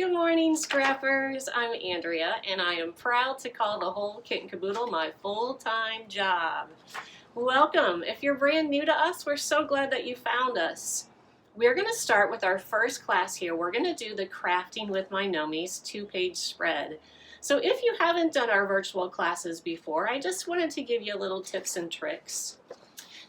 Good morning, scrappers. I'm Andrea, and I am proud to call the Whole Kit N Kaboodle my full-time job. Welcome. If you're brand new to us, we're so glad that you found us. We're going to start with our first class here. We're going to do the Crafting with My Gnomies 2-page spread. So if you haven't done our virtual classes before, I just wanted to give you a little tips and tricks.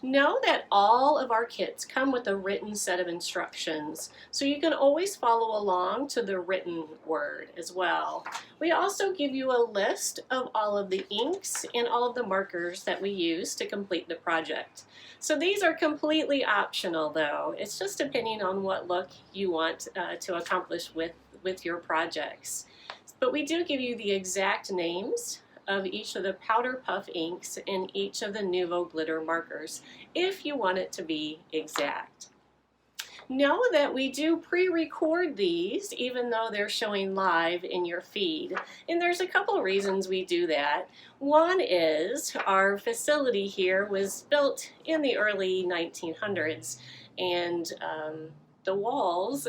Know that all of our kits come with a written set of instructions, so you can always follow along to the written word as well. We also give you a list of all of the inks and all of the markers that we use to complete the project. So these are completely optional though. It's just depending on what look you want to accomplish with your projects. But we do give you the exact names of each of the powder puff inks and each of the Nuvo glitter markers if you want it to be exact. Know that we do pre-record these even though they're showing live in your feed, and there's a couple reasons we do that. One is our facility here was built in the early 1900s, and the walls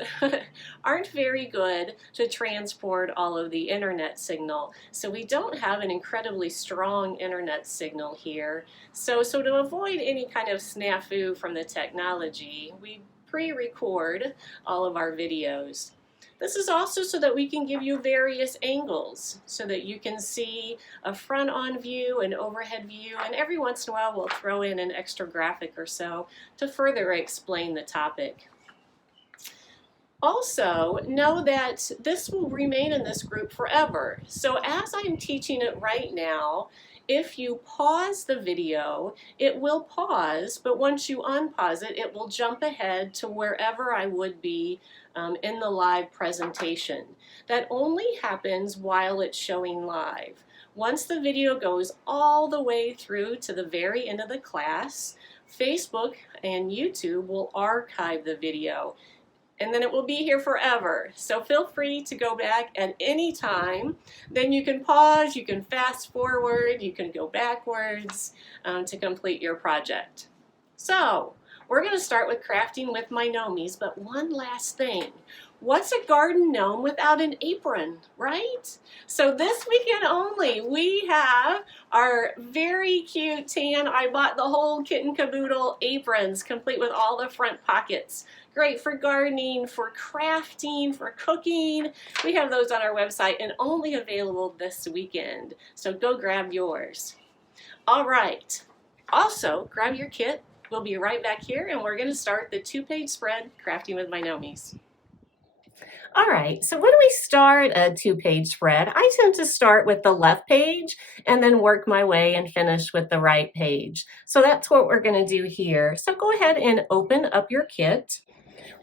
aren't very good to transport all of the internet signal. So we don't have an incredibly strong internet signal here. So to avoid any kind of snafu from the technology, we pre-record all of our videos. This is also so that we can give you various angles so that you can see a front-on view, an overhead view, and every once in a while we'll throw in an extra graphic or so to further explain the topic. Also, know that this will remain in this group forever. So as I'm teaching it right now, if you pause the video, it will pause, but once you unpause it, it will jump ahead to wherever I would be in the live presentation. That only happens while it's showing live. Once the video goes all the way through to the very end of the class, Facebook and YouTube will archive the video, and then it will be here forever. So feel free to go back at any time. Then you can pause, you can fast forward, you can go backwards to complete your project. So we're going to start with crafting with my gnomies, but one last thing. What's a garden gnome without an apron, right? So this weekend only, we have our very cute tan, I bought the Whole Kit N Kaboodle aprons, complete with all the front pockets. Great for gardening, for crafting, for cooking. We have those on our website and only available this weekend. So go grab yours. All right. Also, grab your kit. We'll be right back here and we're going to start the 2-page spread, Crafting with My Gnomies. All right, so when we start a 2-page spread, I tend to start with the left page and then work my way and finish with the right page. So that's what we're going to do here. So go ahead and open up your kit.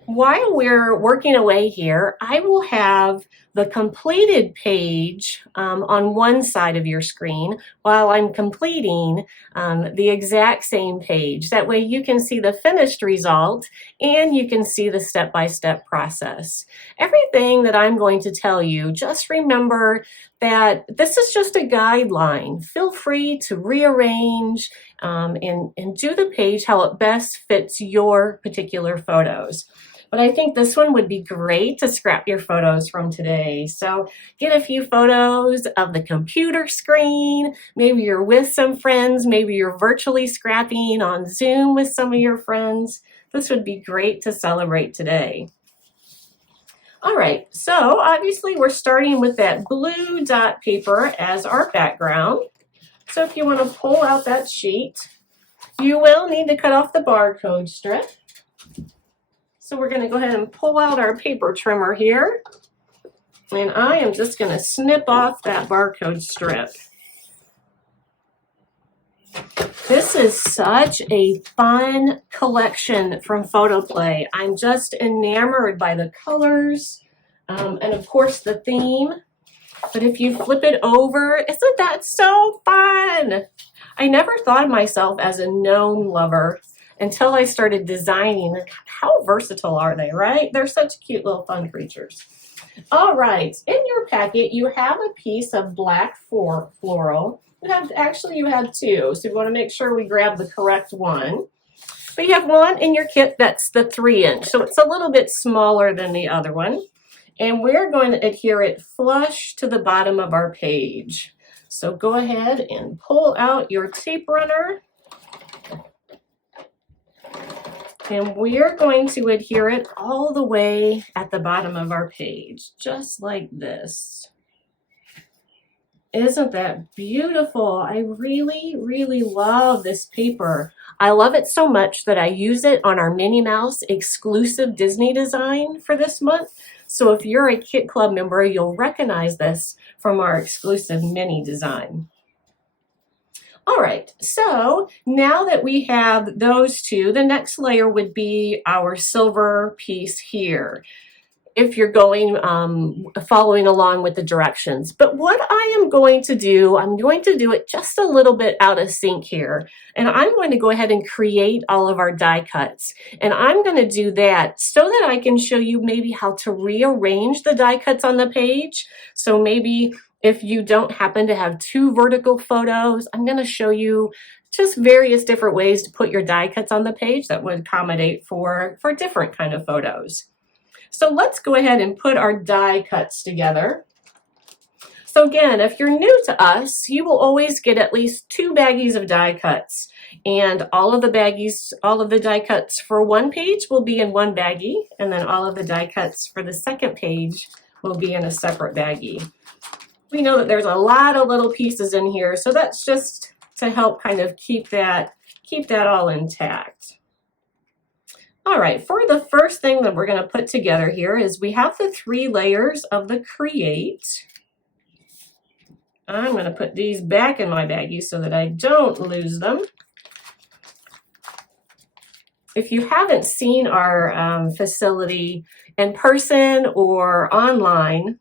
While we're working away here, I will have the completed page on one side of your screen while I'm completing the exact same page. That way you can see the finished result and you can see the step-by-step process. Everything that I'm going to tell you, just remember that this is just a guideline. Feel free to rearrange and do the page how it best fits your particular photos. But I think this one would be great to scrap your photos from today. So get a few photos of the computer screen. Maybe you're with some friends. Maybe you're virtually scrapping on Zoom with some of your friends. This would be great to celebrate today. All right, so obviously we're starting with that blue dot paper as our background. So if you want to pull out that sheet, you will need to cut off the barcode strip. So we're going to go ahead and pull out our paper trimmer here. And I am just going to snip off that barcode strip. This is such a fun collection from Photoplay. I'm just enamored by the colors and of course the theme. But if you flip it over, isn't that so fun? I never thought of myself as a gnome lover until I started designing. How versatile are they, right? They're such cute little fun creatures. All right, in your packet, you have a piece of black floral. You have two, so you want to make sure we grab the correct one. But you have one in your kit that's the 3-inch, so it's a little bit smaller than the other one. And we're going to adhere it flush to the bottom of our page. So go ahead and pull out your tape runner. And we're going to adhere it all the way at the bottom of our page, just like this. Isn't that beautiful? I really, really love this paper. I love it so much that I use it on our Minnie Mouse exclusive Disney design for this month. So if you're a Kit Club member, you'll recognize this from our exclusive Minnie design. All right, so now that we have those two, the next layer would be our silver piece here, if you're going, following along with the directions. But what I am going to do, I'm going to do it just a little bit out of sync here. And I'm going to go ahead and create all of our die cuts. And I'm going to do that so that I can show you maybe how to rearrange the die cuts on the page. So maybe if you don't happen to have two vertical photos, I'm going to show you just various different ways to put your die cuts on the page that would accommodate for different kind of photos. So let's go ahead and put our die cuts together. So again, if you're new to us, you will always get at least 2 baggies of die cuts. And all of the baggies, all of the die cuts for one page will be in one baggie, and then all of the die cuts for the second page will be in a separate baggie. We know that there's a lot of little pieces in here, so that's just to help kind of keep that all intact. All right, for the first thing that we're going to put together here is we have the 3 layers of the Create. I'm going to put these back in my baggie so that I don't lose them. If you haven't seen our facility in person or online,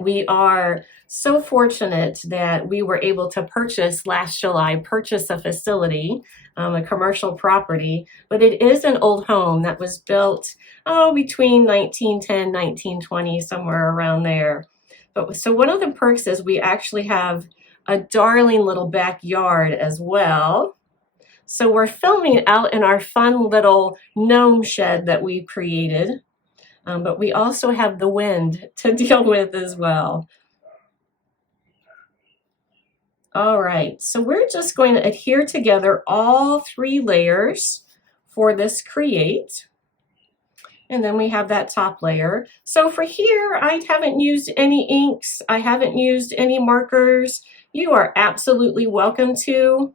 we are so fortunate that we were able to last July, purchase a facility, a commercial property, but it is an old home that was built, between 1910, 1920, somewhere around there. So one of the perks is we actually have a darling little backyard as well. So we're filming out in our fun little gnome shed that we created. But we also have the wind to deal with as well. All right, so we're just going to adhere together all 3 layers for this Create. And then we have that top layer. So for here, I haven't used any inks. I haven't used any markers. You are absolutely welcome to.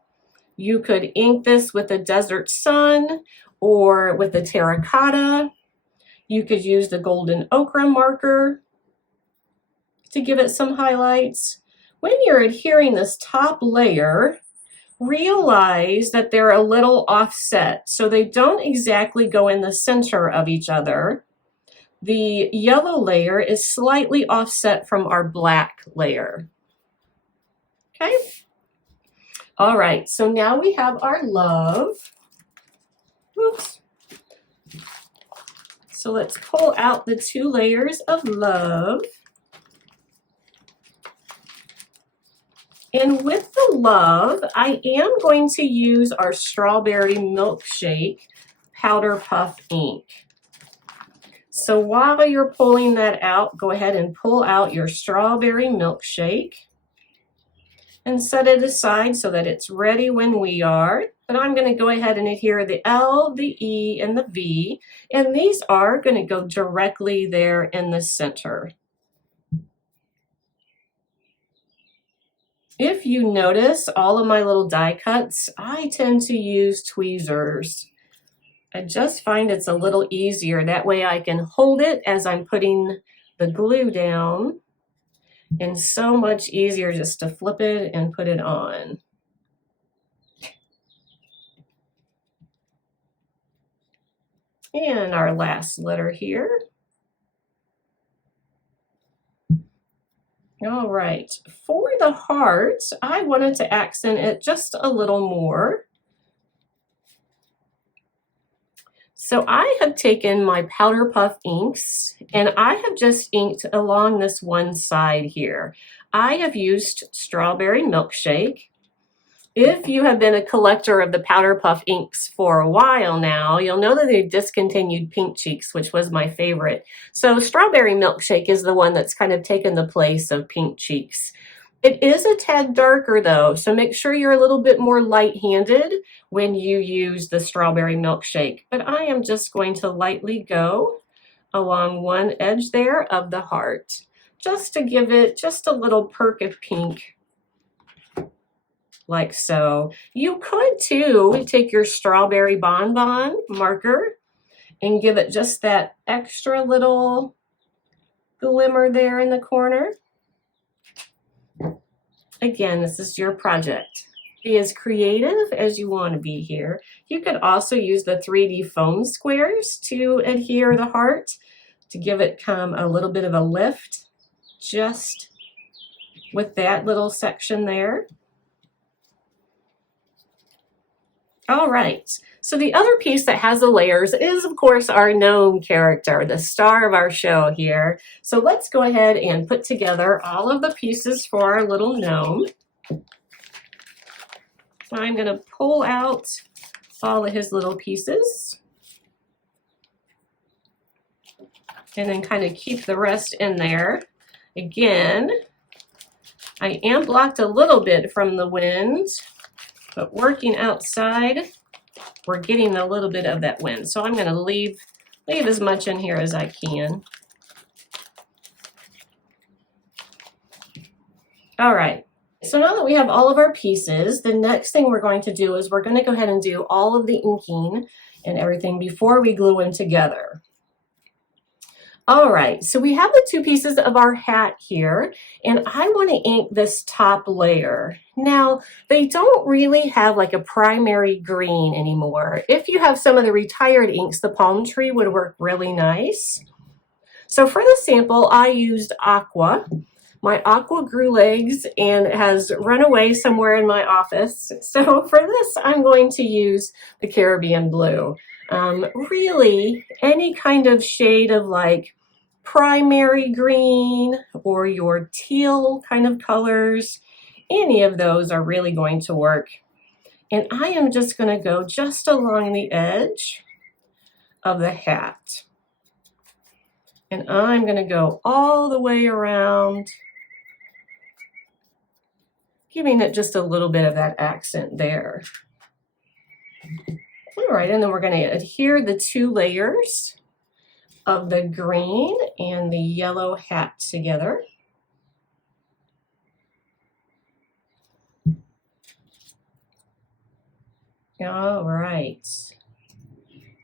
You could ink this with a desert sun or with a terracotta. You could use the golden ochre marker to give it some highlights. When you're adhering this top layer, realize that they're a little offset, so they don't exactly go in the center of each other. The yellow layer is slightly offset from our black layer. Okay? All right, so now we have our love. Oops. So let's pull out the 2 layers of love. And with the love, I am going to use our Strawberry Milkshake Powder Puff ink. So while you're pulling that out, go ahead and pull out your Strawberry Milkshake and set it aside so that it's ready when we are. But I'm going to go ahead and adhere the L, the E, and the V, and these are going to go directly there in the center. If you notice all of my little die cuts, I tend to use tweezers. I just find it's a little easier. That way I can hold it as I'm putting the glue down, and so much easier just to flip it and put it on. And our last letter here. All right, for the heart, I wanted to accent it just a little more. So I have taken my Powder Puff inks and I have just inked along this one side here. I have used Strawberry Milkshake. If you have been a collector of the Powder Puff inks for a while now, you'll know that they've discontinued Pink Cheeks, which was my favorite. So Strawberry Milkshake is the one that's kind of taken the place of Pink Cheeks. It is a tad darker though, so make sure you're a little bit more light-handed when you use the Strawberry Milkshake. But I am just going to lightly go along one edge there of the heart, just to give it just a little perk of pink. Like so. You could too take your Strawberry Bonbon marker and give it just that extra little glimmer there in the corner. Again, this is your project. Be as creative as you want to be here. You could also use the 3D foam squares to adhere the heart, to give it a little bit of a lift, just with that little section there. All right, so the other piece that has the layers is, of course, our gnome character, the star of our show here. So let's go ahead and put together all of the pieces for our little gnome. I'm going to pull out all of his little pieces and then kind of keep the rest in there. Again, I am blocked a little bit from the wind, but working outside, we're getting a little bit of that wind. So I'm going to leave as much in here as I can. All right. So now that we have all of our pieces, the next thing we're going to do is we're going to go ahead and do all of the inking and everything before we glue them together. All right, so we have the two pieces of our hat here, and I want to ink this top layer. Now, they don't really have like a primary green anymore. If you have some of the retired inks, the palm tree would work really nice. So for the sample, I used aqua. My aqua grew legs and has run away somewhere in my office. So for this, I'm going to use the Caribbean blue. Really, any kind of shade of like primary green or your teal kind of colors, any of those are really going to work. And I am just going to go just along the edge of the hat. And I'm going to go all the way around, giving it just a little bit of that accent there. All right, and then we're going to adhere the two layers of the green and the yellow hat together. All right.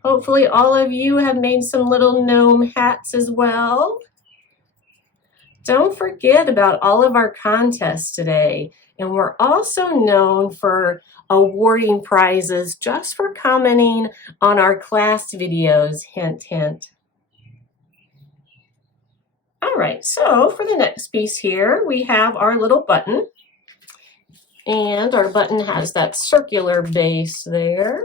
Hopefully all of you have made some little gnome hats as well. Don't forget about all of our contests today. And we're also known for awarding prizes just for commenting on our class videos, hint, hint. All right, so for the next piece here, we have our little button. And our button has that circular base there.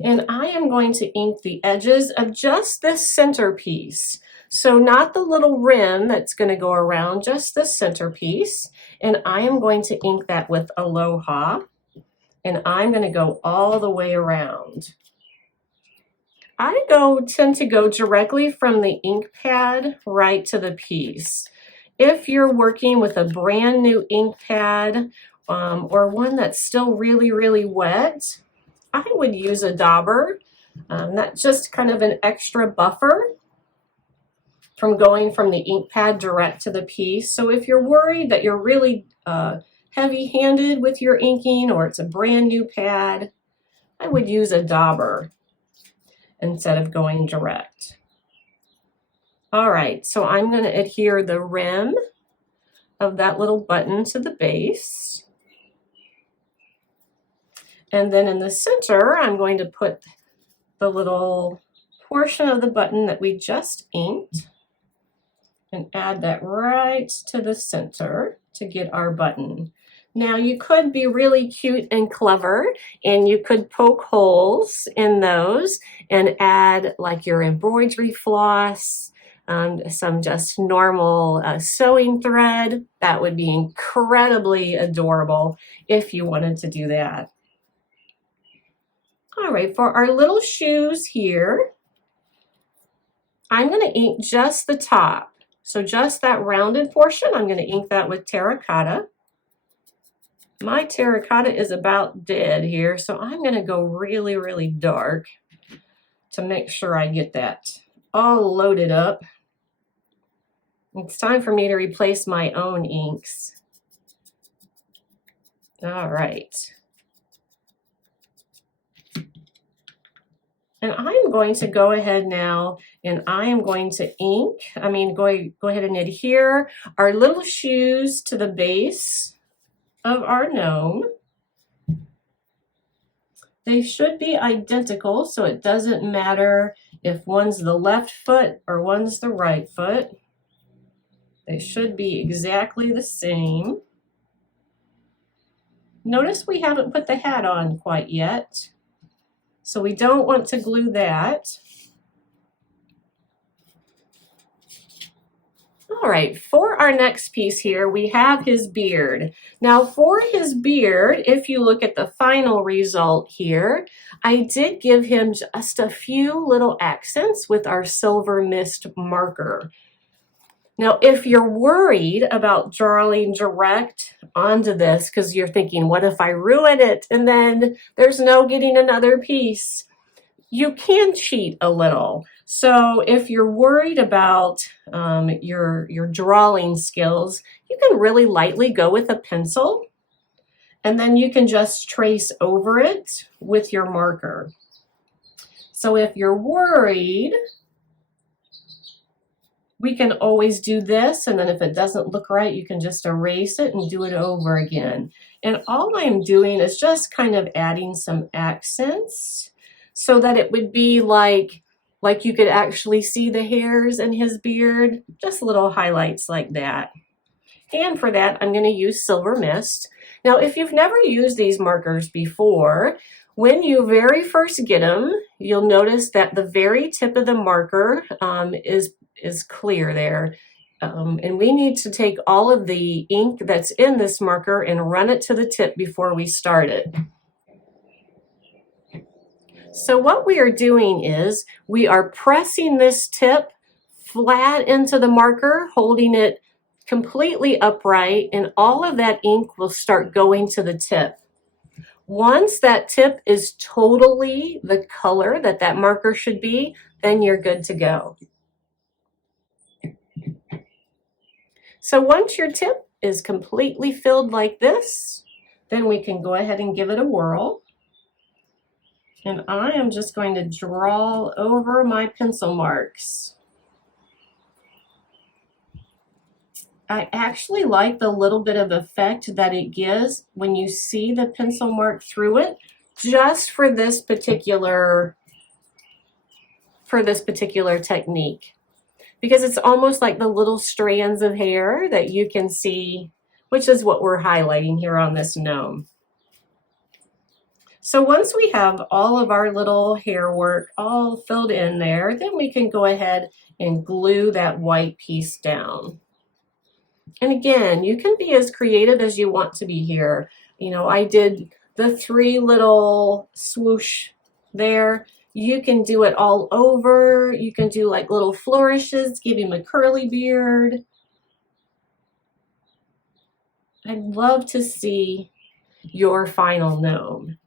And I am going to ink the edges of just this centerpiece. So not the little rim that's going to go around, just this centerpiece. And I am going to ink that with Aloha. And I'm going to go all the way around. I tend to go directly from the ink pad right to the piece. If you're working with a brand new ink pad or one that's still really, really wet, I would use a dauber. That's just kind of an extra buffer from going from the ink pad direct to the piece. So if you're worried that you're really heavy-handed with your inking or it's a brand new pad, I would use a dauber instead of going direct. All right, so I'm going to adhere the rim of that little button to the base. And then in the center, I'm going to put the little portion of the button that we just inked and add that right to the center to get our button. Now you could be really cute and clever and you could poke holes in those and add like your embroidery floss. some just normal sewing thread. That would be incredibly adorable if you wanted to do that. All right, for our little shoes here, I'm going to ink just the top. So just that rounded portion, I'm going to ink that with terracotta. My terracotta is about dead here, so I'm going to go really, really dark to make sure I get that all loaded up. It's time for me to replace my own inks. All right. And I'm going to go ahead now and I am going to go ahead and adhere our little shoes to the base of our gnome. They should be identical, so it doesn't matter if one's the left foot or one's the right foot. They should be exactly the same. Notice we haven't put the hat on quite yet, so we don't want to glue that. All right, for our next piece here, we have his beard. Now for his beard, if you look at the final result here, I did give him just a few little accents with our silver mist marker. Now, if you're worried about drawing direct onto this, because you're thinking, what if I ruin it and then there's no getting another piece? You can cheat a little. So if you're worried about your drawing skills, you can really lightly go with a pencil, and then you can just trace over it with your marker. So if you're worried, we can always do this, and then if it doesn't look right, you can just erase it and do it over again. And all I'm doing is just kind of adding some accents so that it would be like you could actually see the hairs in his beard, just little highlights like that. And for that, I'm going to use Silver Mist. Now, if you've never used these markers before, when you very first get them, you'll notice that the very tip of the marker is clear there. And we need to take all of the ink that's in this marker and run it to the tip before we start it. So what we are doing is we are pressing this tip flat into the marker, holding it completely upright, and all of that ink will start going to the tip. Once that tip is totally the color that that marker should be, then you're good to go. So once your tip is completely filled like this, then we can go ahead and give it a whirl. And I am just going to draw over my pencil marks. I actually like the little bit of effect that it gives when you see the pencil mark through it, just for this particular technique. Because it's almost like the little strands of hair that you can see, which is what we're highlighting here on this gnome. So once we have all of our little hair work all filled in there, then we can go ahead and glue that white piece down. And again, you can be as creative as you want to be here. You know, I did the 3 little swoosh there. You can do it all over. You can do like little flourishes, give him a curly beard. I'd love to see your final gnome.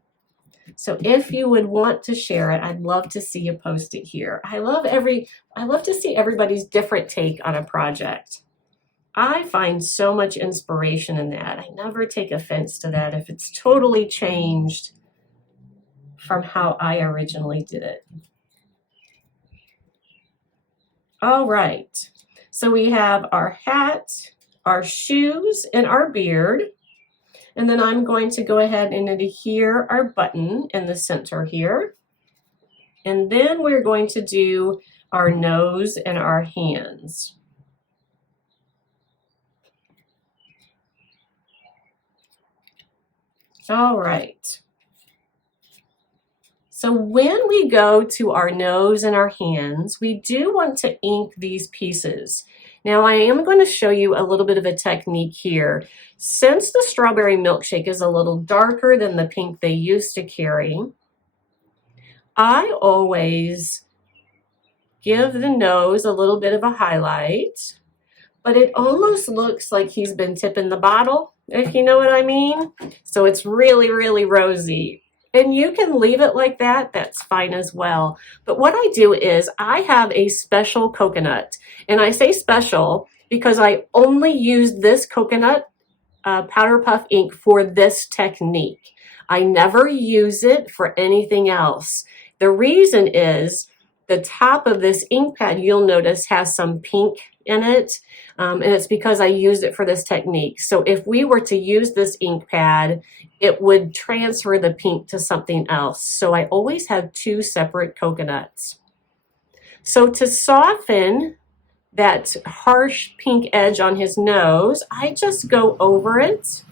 So if you would want to share it, I'd love to see you post it here. I love to see everybody's different take on a project. I find so much inspiration in that. I never take offense to that if it's totally changed from how I originally did it. All right, so we have our hat, our shoes, and our beard. And then I'm going to go ahead and adhere our button in the center here. And then we're going to do our nose and our hands. All right. So when we go to our nose and our hands, we do want to ink these pieces. Now I am going to show you a little bit of a technique here. Since the strawberry milkshake is a little darker than the pink they used to carry, I always give the nose a little bit of a highlight, but it almost looks like he's been tipping the bottle, if you know what I mean. So it's really, really rosy. And you can leave it like that, that's fine as well. But what I do is I have a special coconut. And I say special because I only use this coconut powder puff ink for this technique. I never use it for anything else. The reason is the top of this ink pad, you'll notice, has some pink in it. And it's because I used it for this technique. So if we were to use this ink pad, it would transfer the pink to something else. So I always have two separate coconuts. So to soften that harsh pink edge on his nose, I just go over it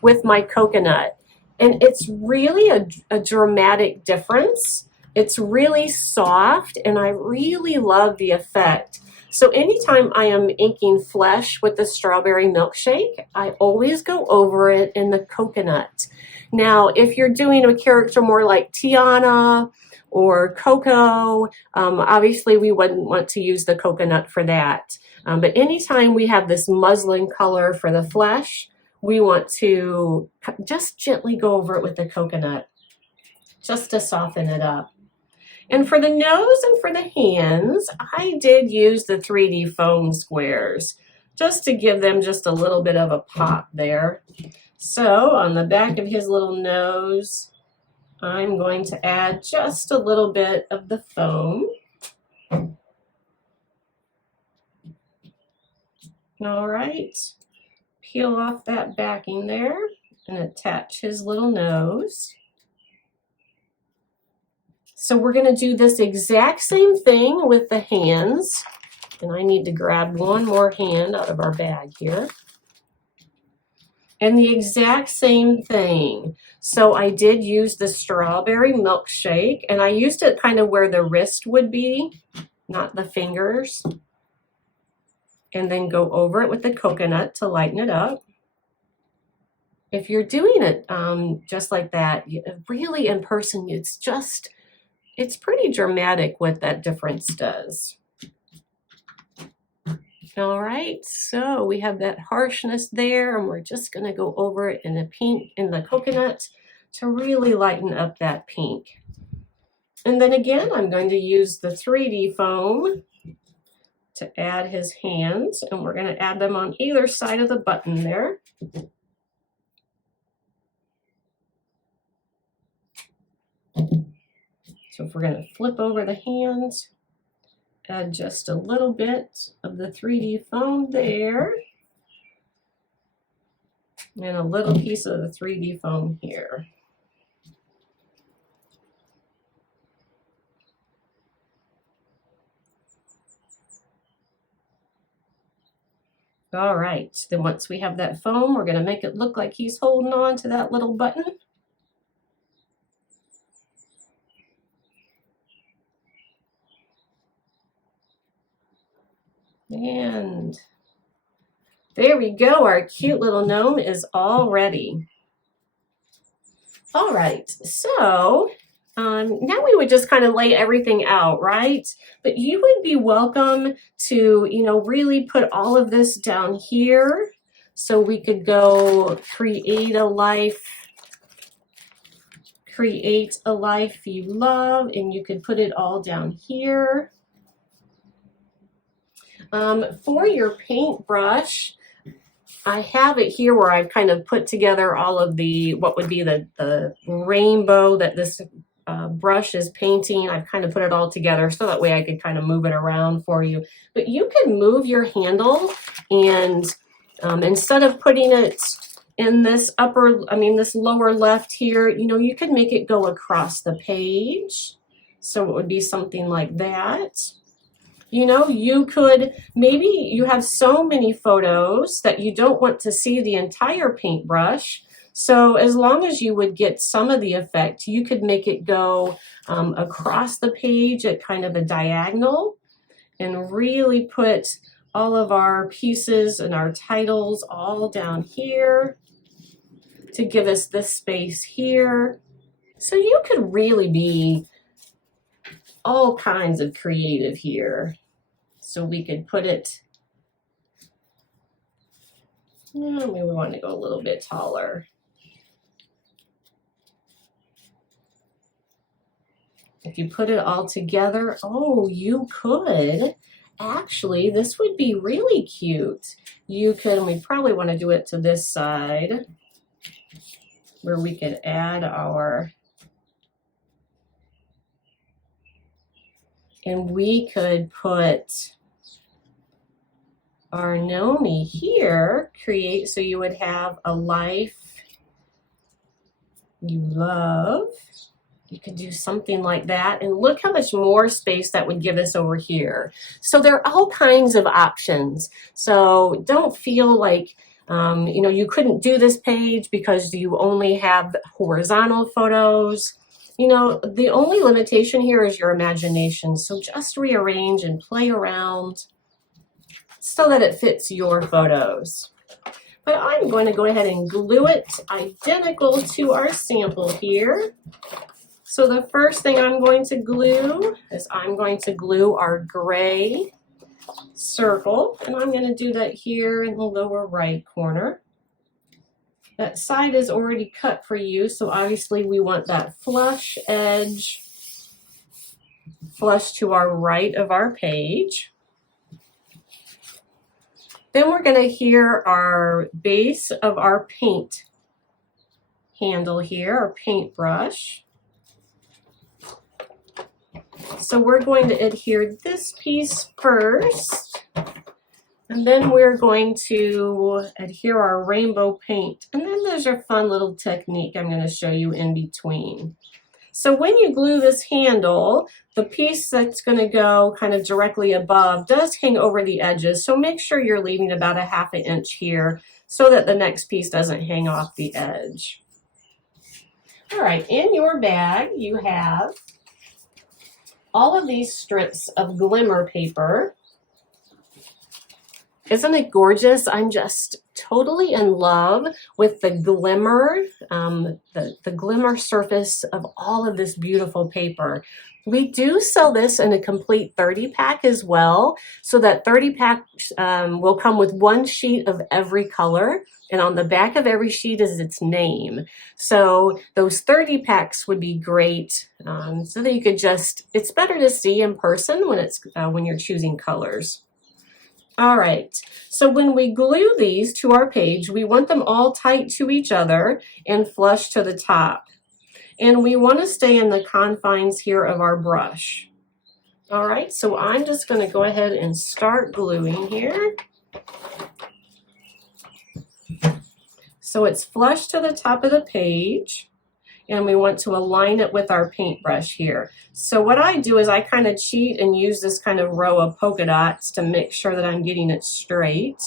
with my coconut. And it's really a dramatic difference. It's really soft, and I really love the effect. So anytime I am inking flesh with the strawberry milkshake, I always go over it in the coconut. Now, if you're doing a character more like Tiana or Coco, obviously we wouldn't want to use the coconut for that. But anytime we have this muslin color for the flesh, we want to just gently go over it with the coconut, just to soften it up. And for the nose and for the hands, I did use the 3D foam squares just to give them just a little bit of a pop there. So on the back of his little nose, I'm going to add just a little bit of the foam. All right, peel off that backing there and attach his little nose. So we're going to do this exact same thing with the hands. And I need to grab one more hand out of our bag here. And the exact same thing. So I did use the strawberry milkshake, and I used it kind of where the wrist would be, not the fingers. And then go over it with the coconut to lighten it up. If you're doing it just like that, really in person, it's pretty dramatic what that difference does. All right, so we have that harshness there, and we're just going to go over it in the pink in the coconut to really lighten up that pink. And then again, I'm going to use the 3D foam to add his hands, and we're going to add them on either side of the button there. So if we're going to flip over the hands, add just a little bit of the 3D foam there, and a little piece of the 3D foam here. All right, then once we have that foam, we're going to make it look like he's holding on to that little button. And there we go. Our cute little gnome is all ready. All right, so now we would just kind of lay everything out, right? But you would be welcome to, really put all of this down here. So we could go create a life you love, and you could put it all down here. For your paintbrush, I have it here where I've kind of put together all of what would be the rainbow that this brush is painting. I've kind of put it all together so that way I could kind of move it around for you. But you can move your handle, and instead of putting it in this this lower left here, you could make it go across the page. So it would be something like that. You could, maybe you have so many photos that you don't want to see the entire paintbrush. So as long as you would get some of the effect, you could make it go across the page at kind of a diagonal and really put all of our pieces and our titles all down here to give us this space here. So you could really be all kinds of creative here. So we could put it, maybe we want to go a little bit taller. If you put it all together, oh, you could actually, this would be really cute. You could, and we probably want to do it to this side where we could add our, and we could put our Gnomie here, create, so you would have a life you love. You could do something like that, and look how much more space that would give us over here. So there are all kinds of options. So don't feel like you know, you couldn't do this page because you only have horizontal photos. You know, the only limitation here is your imagination. So just rearrange and play around so that it fits your photos. But I'm going to go ahead and glue it identical to our sample here. So the first thing I'm going to glue is I'm going to glue our gray circle, and I'm going to do that here in the lower right corner. That side is already cut for you, so obviously we want that flush edge flush to our right of our page. Then we're going to hear our base of our paint handle here, our paintbrush. So we're going to adhere this piece first, and then we're going to adhere our rainbow paint. And then there's a fun little technique I'm going to show you in between. So when you glue this handle, the piece that's going to go kind of directly above does hang over the edges. So make sure you're leaving about a ½ inch here so that the next piece doesn't hang off the edge. All right, in your bag you have all of these strips of glimmer paper. Isn't it gorgeous? I'm just totally in love with the glimmer, the glimmer surface of all of this beautiful paper. We do sell this in a complete 30 pack as well. So that 30 pack will come with one sheet of every color, and on the back of every sheet is its name. So those 30 packs would be great, so that you could just, it's better to see in person when it's when you're choosing colors. All right, so when we glue these to our page, we want them all tight to each other and flush to the top. And we want to stay in the confines here of our brush. All right, so I'm just going to go ahead and start gluing here. So it's flush to the top of the page, and we want to align it with our paintbrush here. So what I do is I kind of cheat and use this kind of row of polka dots to make sure that I'm getting it straight.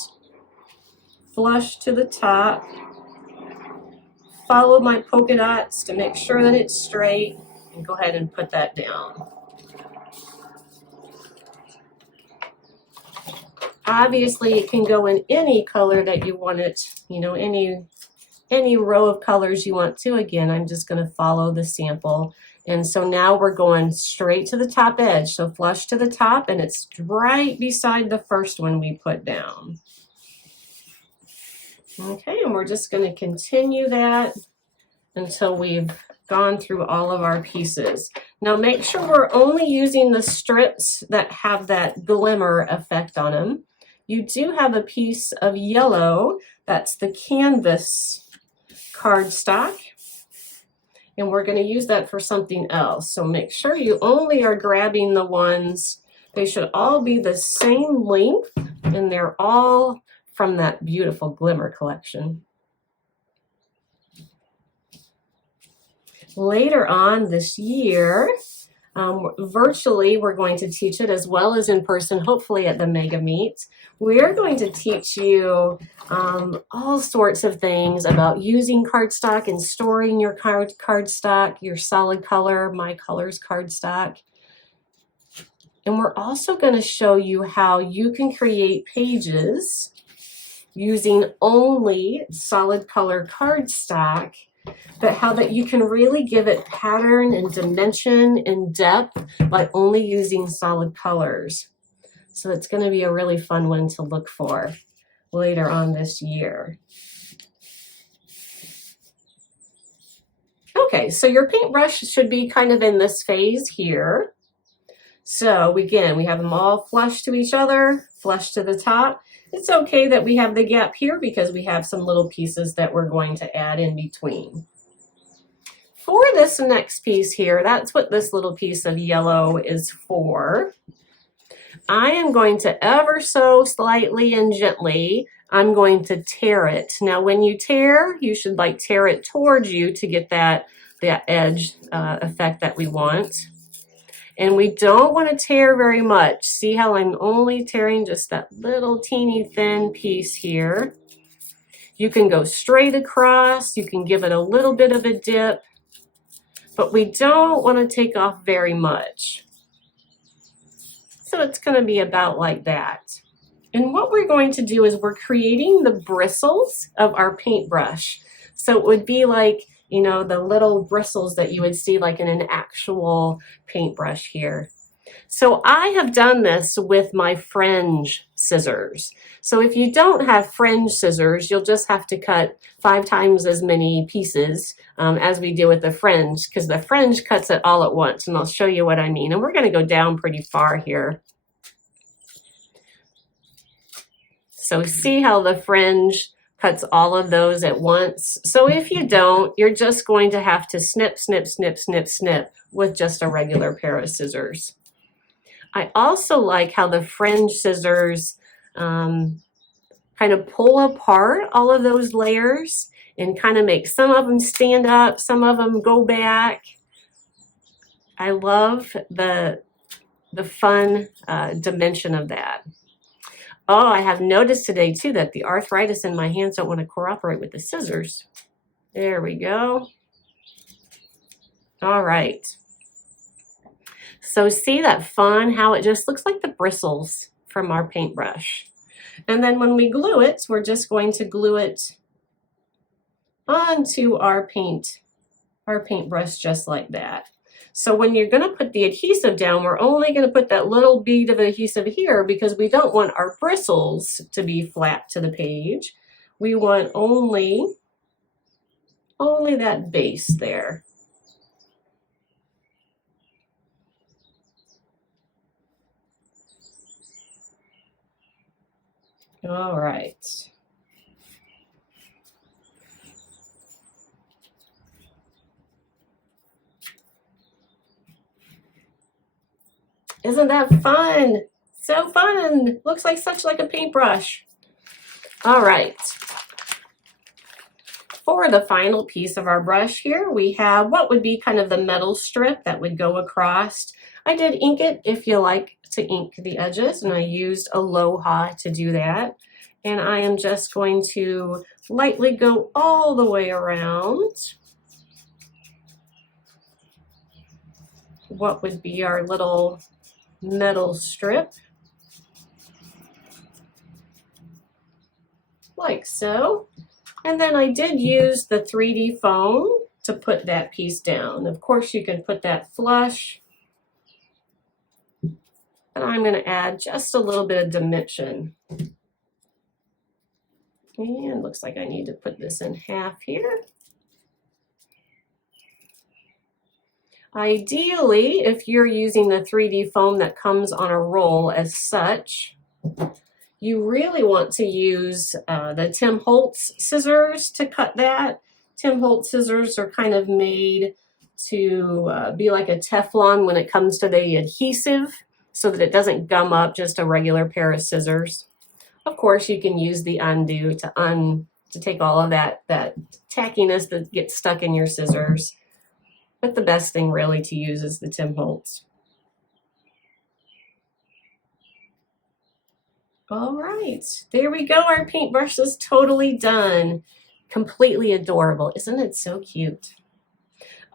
Flush to the top. Follow my polka dots to make sure that it's straight, and go ahead and put that down. Obviously, it can go in any color that you want it, you know, any row of colors you want to. Again, I'm just going to follow the sample. And so now we're going straight to the top edge. So flush to the top, and it's right beside the first one we put down. Okay, and we're just going to continue that until we've gone through all of our pieces. Now make sure we're only using the strips that have that glimmer effect on them. You do have a piece of yellow, that's the canvas cardstock, and we're going to use that for something else. So make sure you only are grabbing the ones, they should all be the same length, and they're all from that beautiful glimmer collection. Later on this year, Virtually, we're going to teach it as well as in person, hopefully at the Mega Meet. We're going to teach you all sorts of things about using cardstock and storing your cardstock, your solid color, My Colors cardstock. And we're also going to show you how you can create pages using only solid color cardstock, but how that you can really give it pattern and dimension and depth by only using solid colors. So it's going to be a really fun one to look for later on this year. Okay, so your paintbrush should be kind of in this phase here. So again, we have them all flush to each other, flush to the top. It's okay that we have the gap here because we have some little pieces that we're going to add in between. For this next piece here, that's what this little piece of yellow is for. I am going to ever so slightly and gently, I'm going to tear it. Now when you tear, you should like tear it towards you to get that edge effect that we want. And we don't want to tear very much. See how I'm only tearing just that little teeny thin piece here. You can go straight across, you can give it a little bit of a dip, but we don't want to take off very much. So it's going to be about like that. And what we're going to do is we're creating the bristles of our paintbrush. So it would be like, you know, the little bristles that you would see like in an actual paintbrush here. So I have done this with my fringe scissors. So if you don't have fringe scissors, you'll just have to cut 5 times as many pieces as we do with the fringe, because the fringe cuts it all at once, and I'll show you what I mean. And we're going to go down pretty far here. So see how the fringe cuts all of those at once? So if you don't, you're just going to have to snip, snip, snip, snip, snip with just a regular pair of scissors. I also like how the fringe scissors kind of pull apart all of those layers and kind of make some of them stand up, some of them go back. I love the fun dimension of that. Oh, I have noticed today too that the arthritis in my hands don't want to cooperate with the scissors. There we go. All right. So see that fun, how it just looks like the bristles from our paintbrush. And then when we glue it, we're just going to glue it onto our paintbrush just like that. So when you're going to put the adhesive down, we're only going to put that little bead of adhesive here because we don't want our bristles to be flat to the page. We want only that base there. All right. Isn't that fun? So fun. Looks like such like a paintbrush. All right. For the final piece of our brush here, we have what would be kind of the metal strip that would go across. I did ink it if you like to ink the edges, and I used Aloha to do that. And I am just going to lightly go all the way around what would be our little metal strip, like so. And then I did use the 3D foam to put that piece down. Of course, you can put that flush. And I'm going to add just a little bit of dimension. And looks like I need to put this in half here. Ideally, if you're using the 3D foam that comes on a roll as such, you really want to use the Tim Holtz scissors to cut that. Tim Holtz scissors are kind of made to be like a Teflon when it comes to the adhesive so that it doesn't gum up just a regular pair of scissors. Of course, you can use the undo to take all of that tackiness that gets stuck in your scissors. But the best thing really to use is the Tim Holtz. All right, there we go. Our paintbrush is totally done. Completely adorable. Isn't it so cute?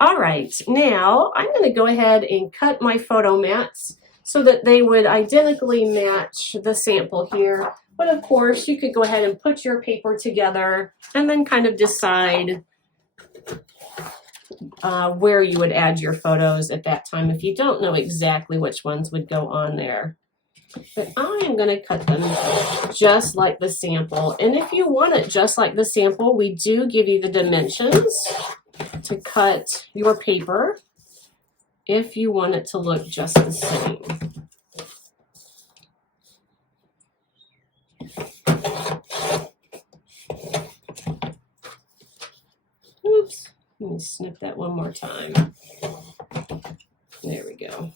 All right, now I'm going to go ahead and cut my photo mats so that they would identically match the sample here. But of course, you could go ahead and put your paper together and then kind of decide where you would add your photos at that time if you don't know exactly which ones would go on there. But I am going to cut them just like the sample. And if you want it just like the sample, we do give you the dimensions to cut your paper if you want it to look just the same. Oops, let me snip that one more time. There we go.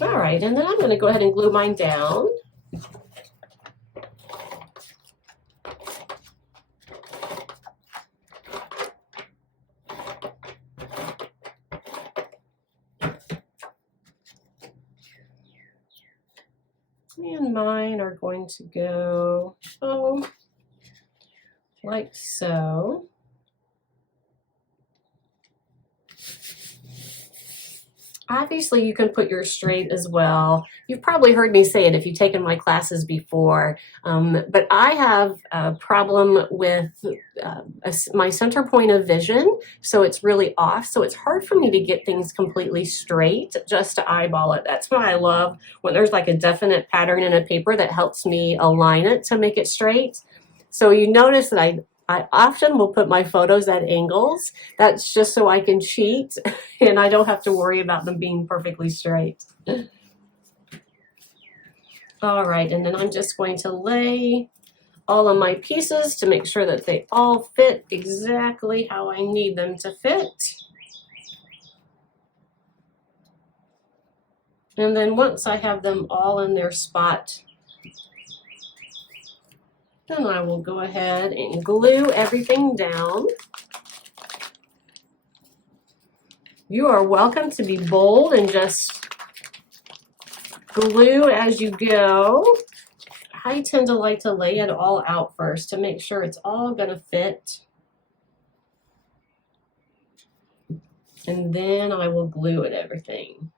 All right, and then I'm going to go ahead and glue mine down. And mine are going to go, like so. Obviously, you can put yours straight as well. You've probably heard me say it if you've taken my classes before, but I have a problem with my center point of vision, so it's really off. So it's hard for me to get things completely straight just to eyeball it. That's why I love when there's like a definite pattern in a paper that helps me align it to make it straight. So you notice that I often will put my photos at angles. That's just so I can cheat and I don't have to worry about them being perfectly straight. All right, and then I'm just going to lay all of my pieces to make sure that they all fit exactly how I need them to fit. And then once I have them all in their spot, then I will go ahead and glue everything down. You are welcome to be bold and just glue as you go. I tend to like to lay it all out first to make sure it's all going to fit. And then I will glue it everything.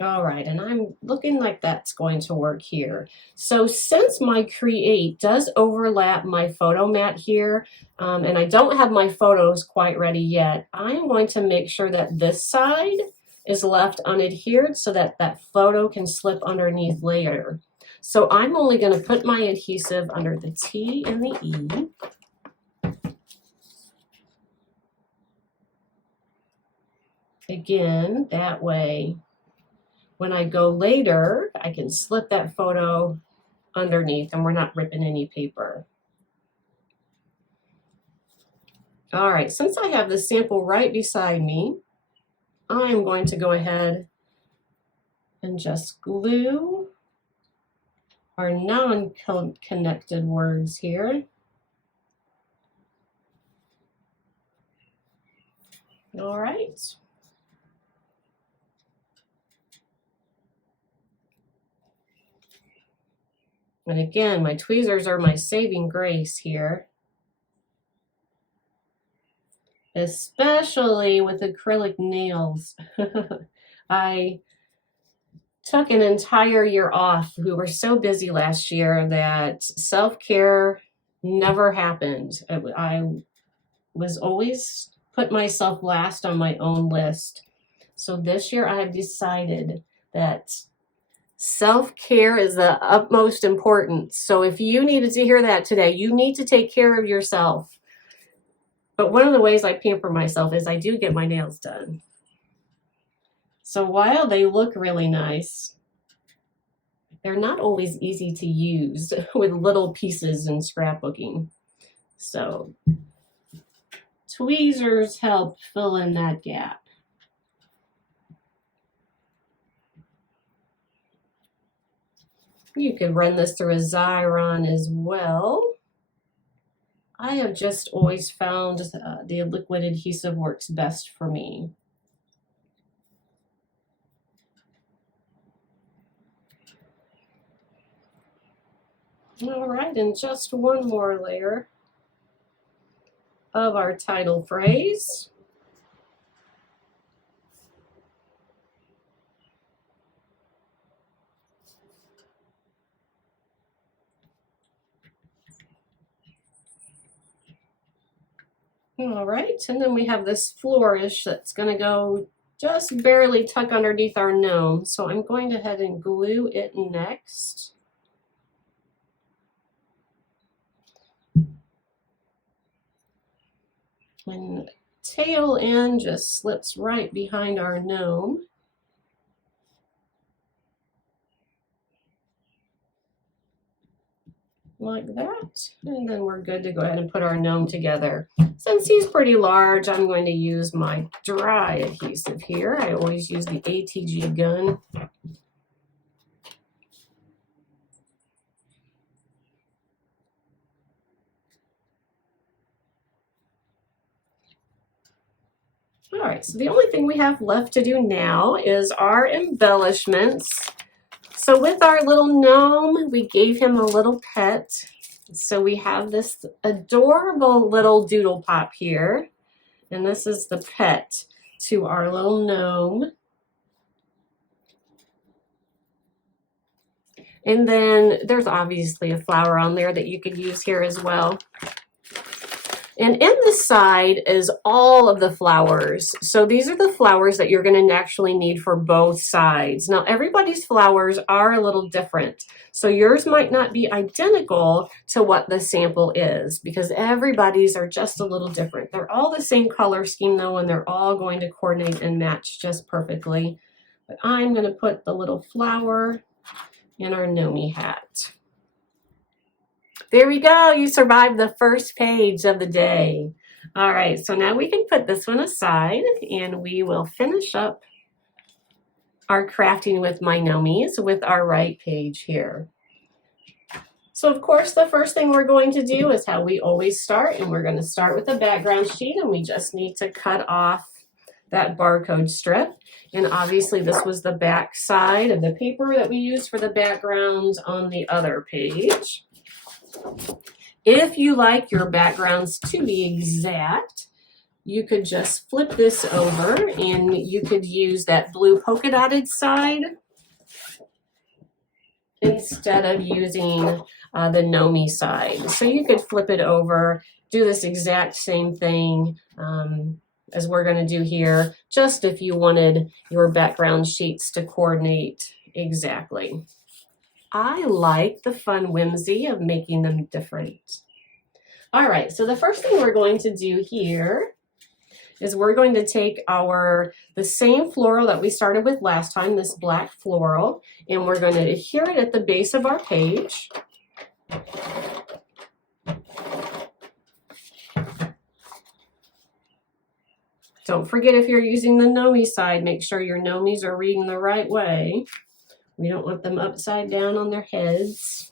All right, and I'm looking like that's going to work here. So since my Create does overlap my photo mat here, and I don't have my photos quite ready yet, I'm going to make sure that this side is left unadhered so that that photo can slip underneath later. So I'm only going to put my adhesive under the T and the E. Again, that way, when I go later, I can slip that photo underneath and we're not ripping any paper. All right, since I have the sample right beside me, I'm going to go ahead and just glue our non-connected words here. All right. And again, my tweezers are my saving grace here, especially with acrylic nails. I took an entire year off. We were so busy last year that self-care never happened. I was always put myself last on my own list. So this year I have decided that self-care is the utmost importance. So if you needed to hear that today, you need to take care of yourself. But one of the ways I pamper myself is I do get my nails done. So while they look really nice, they're not always easy to use with little pieces in scrapbooking. So tweezers help fill in that gap. You could run this through a Xyron as well. I have just always found the liquid adhesive works best for me. All right, and just one more layer of our title phrase. All right, and then we have this flourish that's going to go just barely tuck underneath our gnome. So I'm going to head and glue it next. And tail end just slips right behind our gnome. Like that, and then we're good to go ahead and put our gnome together. Since he's pretty large, I'm going to use my dry adhesive here. I always use the ATG gun. All right, so the only thing we have left to do now is our embellishments. So with our little gnome, we gave him a little pet. So we have this adorable little doodle pop here. And this is the pet to our little gnome. And then there's obviously a flower on there that you could use here as well. And in the side is all of the flowers. So these are the flowers that you're going to naturally need for both sides. Now, everybody's flowers are a little different. So yours might not be identical to what the sample is because everybody's are just a little different. They're all the same color scheme though, and they're all going to coordinate and match just perfectly. But I'm going to put the little flower in our Gnomie hat. There we go. You survived the first page of the day. All right, so now we can put this one aside and we will finish up our crafting with My Gnomies with our right page here. So of course, the first thing we're going to do is how we always start, and we're going to start with a background sheet, and we just need to cut off that barcode strip. And obviously this was the back side of the paper that we used for the background on the other page. If you like your backgrounds to be exact, you could just flip this over and you could use that blue polka dotted side instead of using the Gnomie side. So you could flip it over, do this exact same thing as we're going to do here, just if you wanted your background sheets to coordinate exactly. I like the fun whimsy of making them different. All right, so the first thing we're going to do here is we're going to take the same floral that we started with last time, this black floral, and we're going to adhere it at the base of our page. Don't forget, if you're using the Gnomie side, make sure your Gnomies are reading the right way. We don't want them upside down on their heads.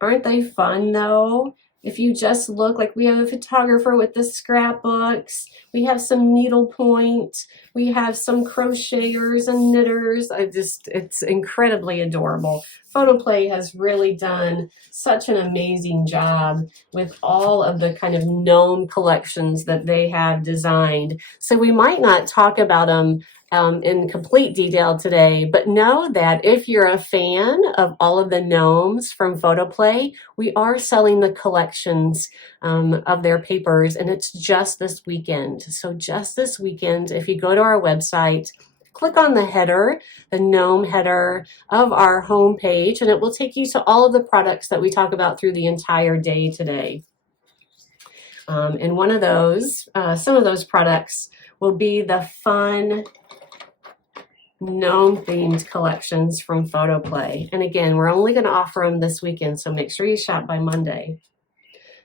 Aren't they fun though? If you just look, like we have a photographer with the scrapbooks, we have some needlepoint, we have some crocheters and knitters. It's incredibly adorable. Photoplay has really done such an amazing job with all of the kind of gnome collections that they have designed. So we might not talk about them in complete detail today, but know that if you're a fan of all of the gnomes from Photoplay, we are selling the collections of their papers, and it's just this weekend. So just this weekend, if you go to our website, click on the header, the gnome header of our home page, and it will take you to all of the products that we talk about through the entire day today. And one of those, some of those products will be the fun gnome themed collections from Photoplay. And again, we're only going to offer them this weekend, so make sure you shop by Monday.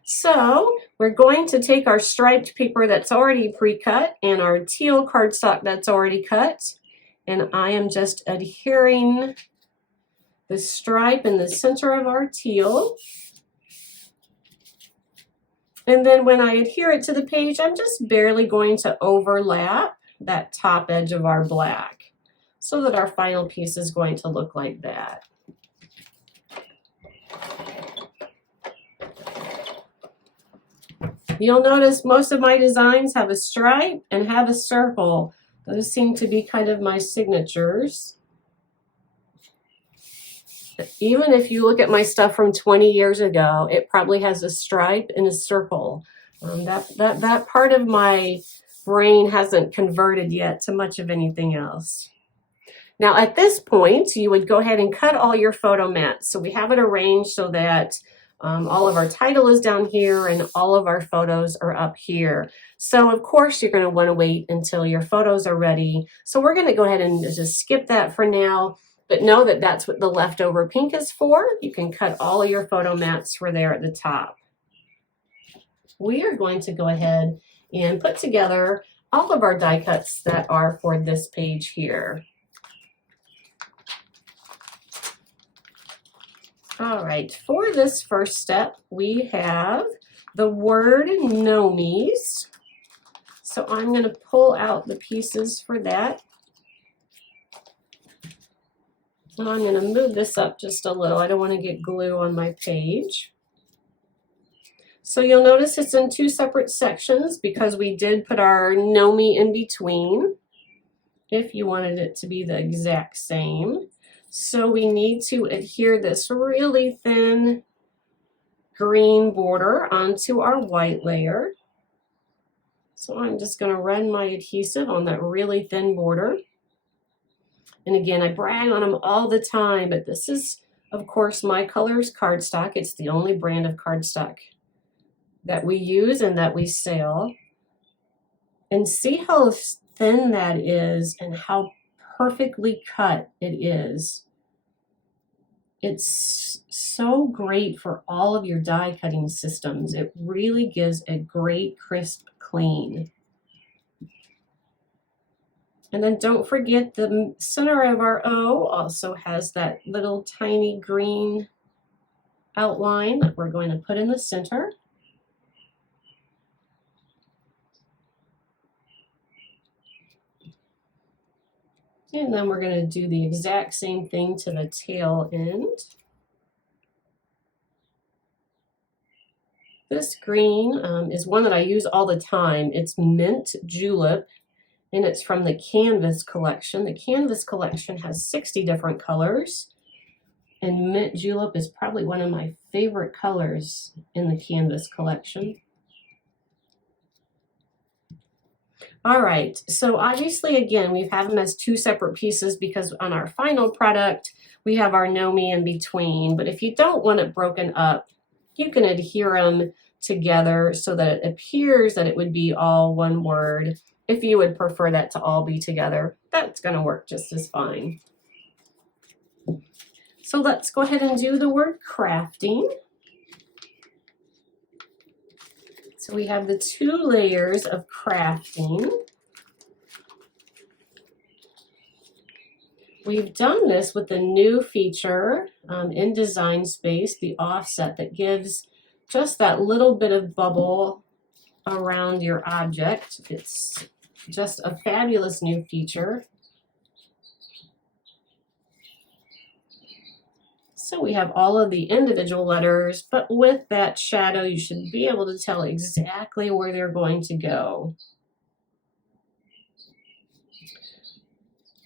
So we're going to take our striped paper that's already pre-cut and our teal cardstock that's already cut, And I am just adhering the stripe in the center of our teal. And then when I adhere it to the page, I'm just barely going to overlap that top edge of our black so that our final piece is going to look like that. You'll notice most of my designs have a stripe and have a circle. Those seem to be kind of my signatures. Even if you look at my stuff from 20 years ago, it probably has a stripe and a circle. That part of my brain hasn't converted yet to much of anything else. Now at this point, you would go ahead and cut all your photo mats. So we have it arranged so that all of our title is down here and all of our photos are up here. So of course you're going to want to wait until your photos are ready. So we're going to go ahead and just skip that for now, but know that that's what the leftover pink is for. You can cut all of your photo mats for there at the top. We are going to go ahead and put together all of our die cuts that are for this page here. All right, for this first step, we have the word Gnomies. So I'm going to pull out the pieces for that. And I'm going to move this up just a little. I don't want to get glue on my page. So you'll notice it's in two separate sections because we did put our Gnomie in between, if you wanted it to be the exact same. So we need to adhere this really thin green border onto our white layer. So I'm just going to run my adhesive on that really thin border. And again, I brag on them all the time, but this is, of course, My Colors cardstock. It's the only brand of cardstock that we use and that we sell. And see how thin that is and how perfectly cut it is. It's so great for all of your die cutting systems. It really gives a great crisp clean. And then don't forget the center of our O also has that little tiny green outline that we're going to put in the center. And then we're going to do the exact same thing to the tail end. This green is one that I use all the time. It's Mint Julep, and it's from the Canvas collection. The Canvas collection has 60 different colors, and Mint Julep is probably one of my favorite colors in the Canvas collection. All right, so obviously, again, we have them as two separate pieces because on our final product, we have our Gnomie in between. But if you don't want it broken up, you can adhere them together so that it appears that it would be all one word. If you would prefer that to all be together, that's going to work just as fine. So let's go ahead and do the word crafting. So we have the two layers of crafting. We've done this with the new feature in Design Space, the offset that gives just that little bit of bubble around your object. It's just a fabulous new feature. So we have all of the individual letters, but with that shadow, you should be able to tell exactly where they're going to go.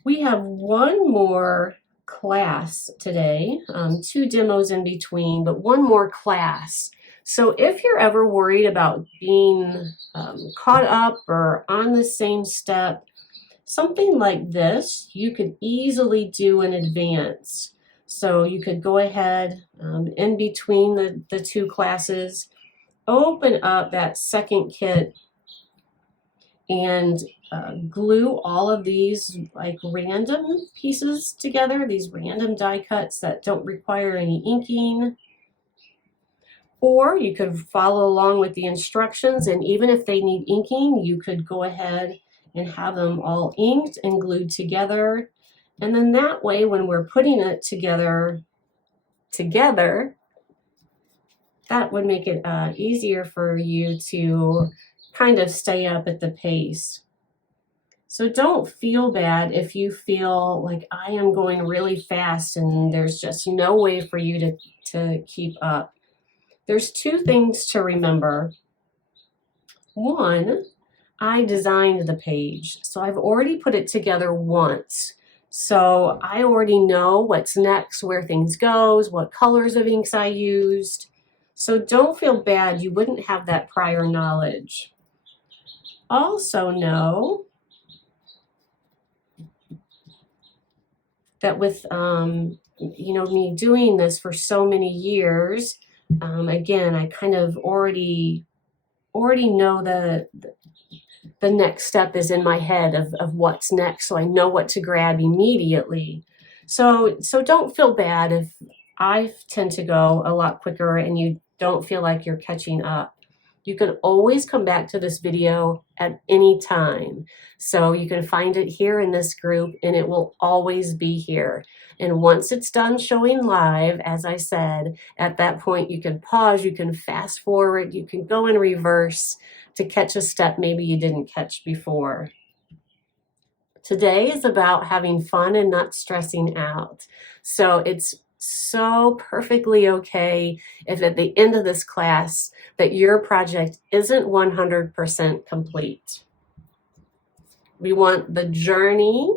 We have one more class today, two demos in between, but one more class. So if you're ever worried about being caught up or on the same step, something like this, you could easily do in advance. So you could go ahead in between the two classes, open up that second kit and glue all of these like random pieces together, these random die cuts that don't require any inking. Or you could follow along with the instructions, and even if they need inking, you could go ahead and have them all inked and glued together. And then that way, when we're putting it together, that would make it easier for you to kind of stay up at the pace. So don't feel bad if you feel like I am going really fast and there's just no way for you to keep up. There's two things to remember. One, I designed the page, so I've already put it together once. So I already know what's next, where things goes, what colors of inks I used. So don't feel bad, you wouldn't have that prior knowledge. Also know that with me doing this for so many years, again, I kind of already know the next step is in my head of what's next, so I know what to grab immediately. So don't feel bad if I tend to go a lot quicker and you don't feel like you're catching up. You can always come back to this video at any time. So you can find it here in this group and it will always be here. And once it's done showing live, as I said, at that point you can pause, you can fast forward, you can go in reverse to catch a step maybe you didn't catch before. Today is about having fun and not stressing out. So it's so perfectly okay if at the end of this class that your project isn't 100% complete. We want the journey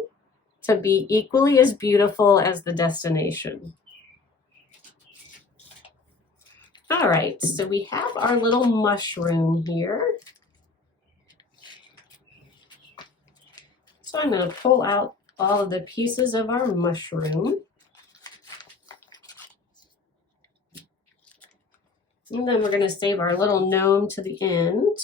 to be equally as beautiful as the destination. All right, so we have our little mushroom here. So I'm going to pull out all of the pieces of our mushroom. And then we're going to save our little gnome to the end.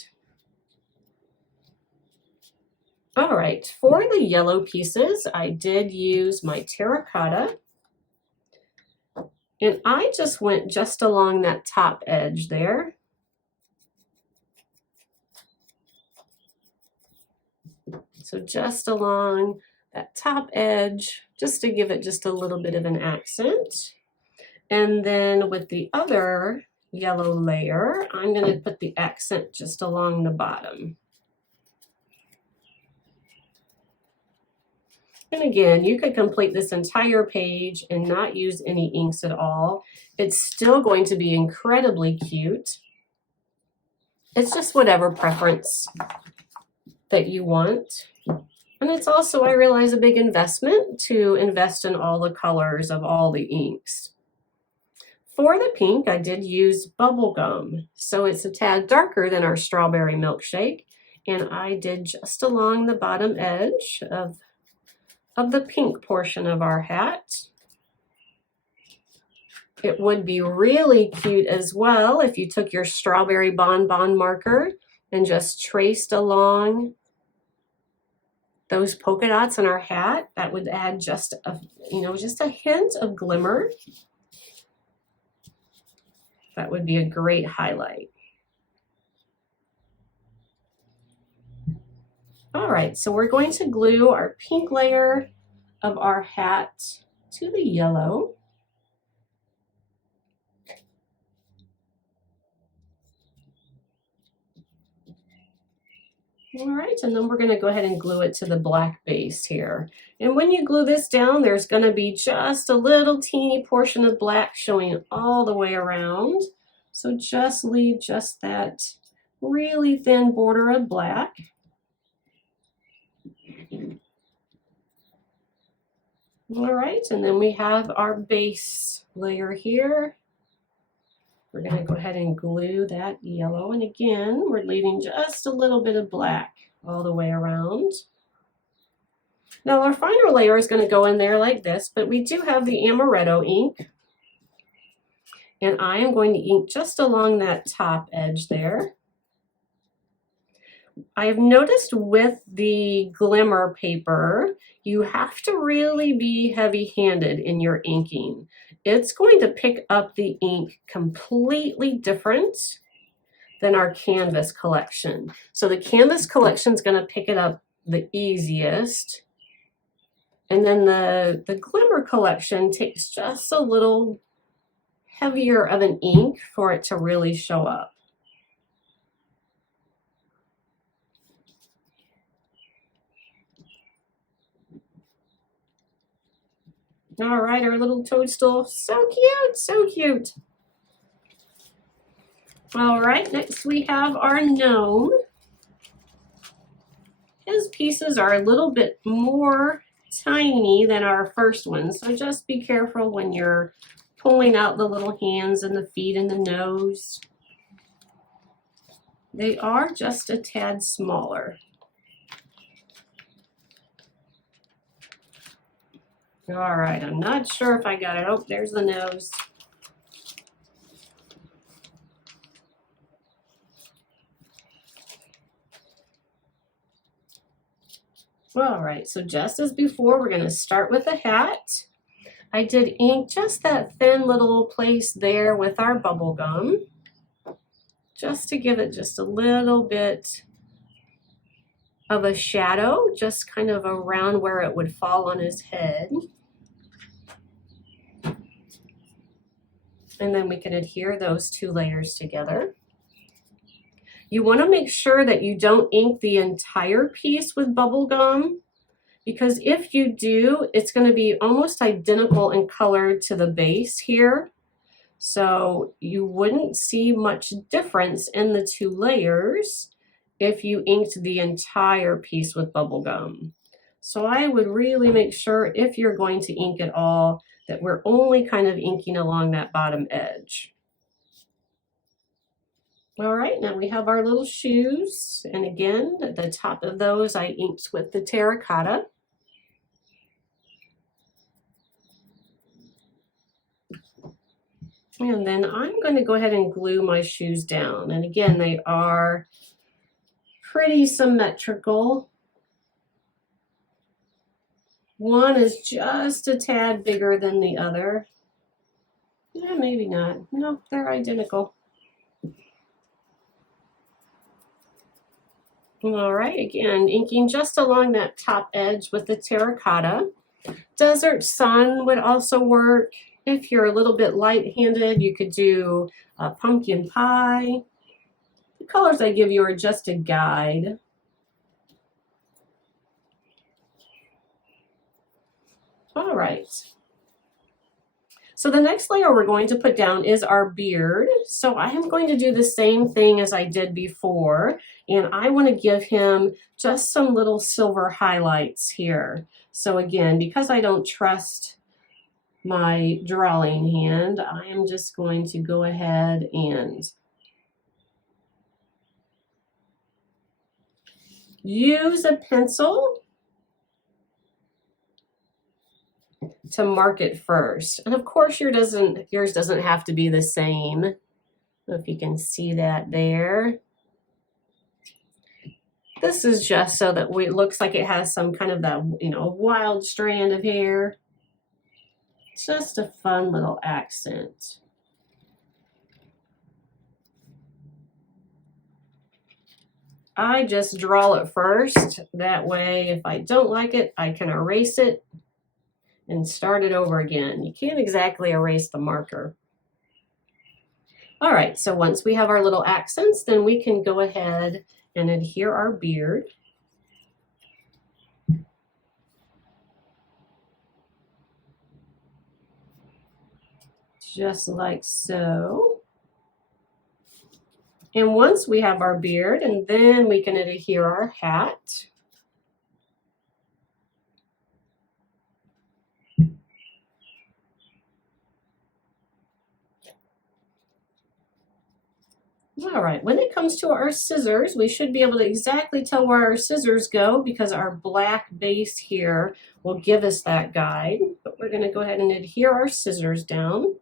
All right, for the yellow pieces, I did use my terracotta. And I just went just along that top edge there. So just along that top edge, just to give it just a little bit of an accent. And then with the other yellow layer, I'm going to put the accent just along the bottom. And again, you could complete this entire page and not use any inks at all. It's still going to be incredibly cute. It's just whatever preference that you want. And it's also, I realize, a big investment to invest in all the colors of all the inks. For the pink, I did use bubble gum. So it's a tad darker than our strawberry milkshake. And I did just along the bottom edge of the pink portion of our hat. It would be really cute as well if you took your strawberry bonbon marker and just traced along those polka dots in our hat. That would add just a hint of glimmer. That would be a great highlight. All right, so we're going to glue our pink layer of our hat to the yellow. All right, and then we're going to go ahead and glue it to the black base here. And when you glue this down, there's going to be just a little teeny portion of black showing all the way around. So just leave just that really thin border of black. All right, and then we have our base layer here. We're going to go ahead and glue that yellow. And again, we're leaving just a little bit of black all the way around. Now our finer layer is going to go in there like this, but we do have the amaretto ink. And I am going to ink just along that top edge there. I have noticed with the glimmer paper, you have to really be heavy-handed in your inking. It's going to pick up the ink completely different than our canvas collection. So the canvas collection is going to pick it up the easiest. And then the Glimmer collection takes just a little heavier of an ink for it to really show up. All right, our little toadstool, so cute, so cute. All right, next we have our gnome. His pieces are a little bit more tiny than our first one, so just be careful when you're pulling out the little hands and the feet and the nose. They are just a tad smaller. All right, I'm not sure if I got it. Oh, there's the nose. All right, so just as before, we're gonna start with the hat. I did ink just that thin little place there with our bubble gum, just to give it just a little bit of a shadow, just kind of around where it would fall on his head. And then we can adhere those two layers together. You want to make sure that you don't ink the entire piece with bubble gum, because if you do, it's going to be almost identical in color to the base here. So you wouldn't see much difference in the two layers if you inked the entire piece with bubble gum. So I would really make sure, if you're going to ink it all, that we're only kind of inking along that bottom edge. All right, now we have our little shoes. And again, at the top of those, I inked with the terracotta. And then I'm going to go ahead and glue my shoes down. And again, they are pretty symmetrical. One is just a tad bigger than the other. Yeah, maybe not. No, they're identical. All right, again, inking just along that top edge with the terracotta. Desert Sun would also work. If you're a little bit light-handed, you could do pumpkin pie. The colors I give you are just a guide. All right. So the next layer we're going to put down is our beard. So I am going to do the same thing as I did before, and I want to give him just some little silver highlights here. So again, because I don't trust my drawing hand, I am just going to go ahead and use a pencil to mark it first. And of course yours doesn't have to be the same. I don't know if you can see that there. This is just so that it looks like it has some kind of that, wild strand of hair. Just a fun little accent. I just draw it first. That way, if I don't like it, I can erase it and start it over again. You can't exactly erase the marker. All right, so once we have our little accents, then we can go ahead and adhere our beard. Just like so. And once we have our beard, and then we can adhere our hat. All right, when it comes to our scissors, we should be able to exactly tell where our scissors go, because our black base here will give us that guide. But we're going to go ahead and adhere our scissors down.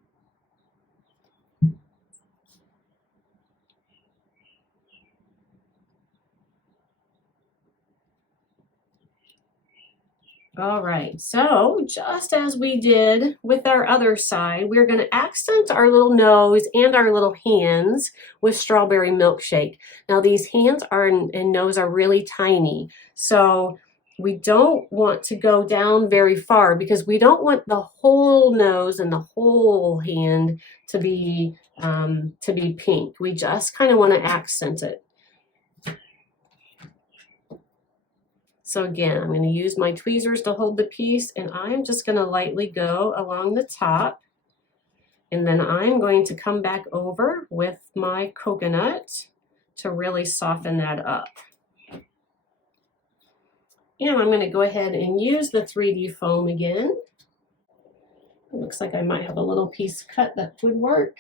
All right, so just as we did with our other side, we're going to accent our little nose and our little hands with strawberry milkshake. Now these hands and nose are really tiny, so we don't want to go down very far because we don't want the whole nose and the whole hand to be pink. We just kind of want to accent it. So again, I'm going to use my tweezers to hold the piece, and I'm just going to lightly go along the top. And then I'm going to come back over with my coconut to really soften that up. And I'm going to go ahead and use the 3D foam again. It looks like I might have a little piece cut that would work.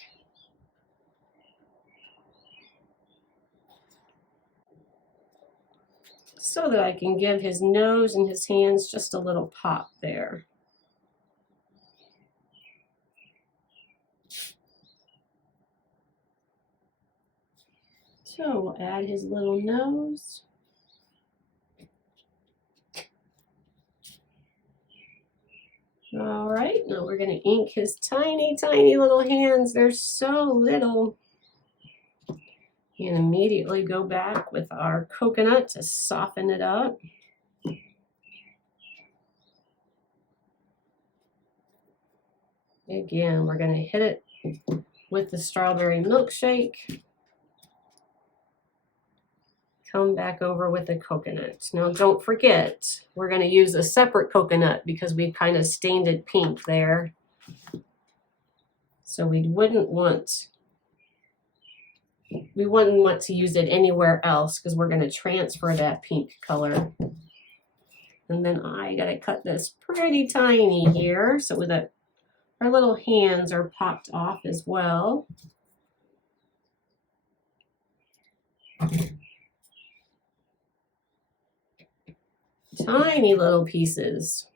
So that I can give his nose and his hands just a little pop there. So we'll add his little nose. All right, now we're going to ink his tiny, tiny little hands. They're so little. And immediately go back with our coconut to soften it up. Again, we're going to hit it with the strawberry milkshake. Come back over with the coconut. Now don't forget, we're going to use a separate coconut because we've kind of stained it pink there. So we wouldn't want to use it anywhere else because we're going to transfer that pink color. And then I got to cut this pretty tiny here so that our little hands are popped off as well. Tiny little pieces.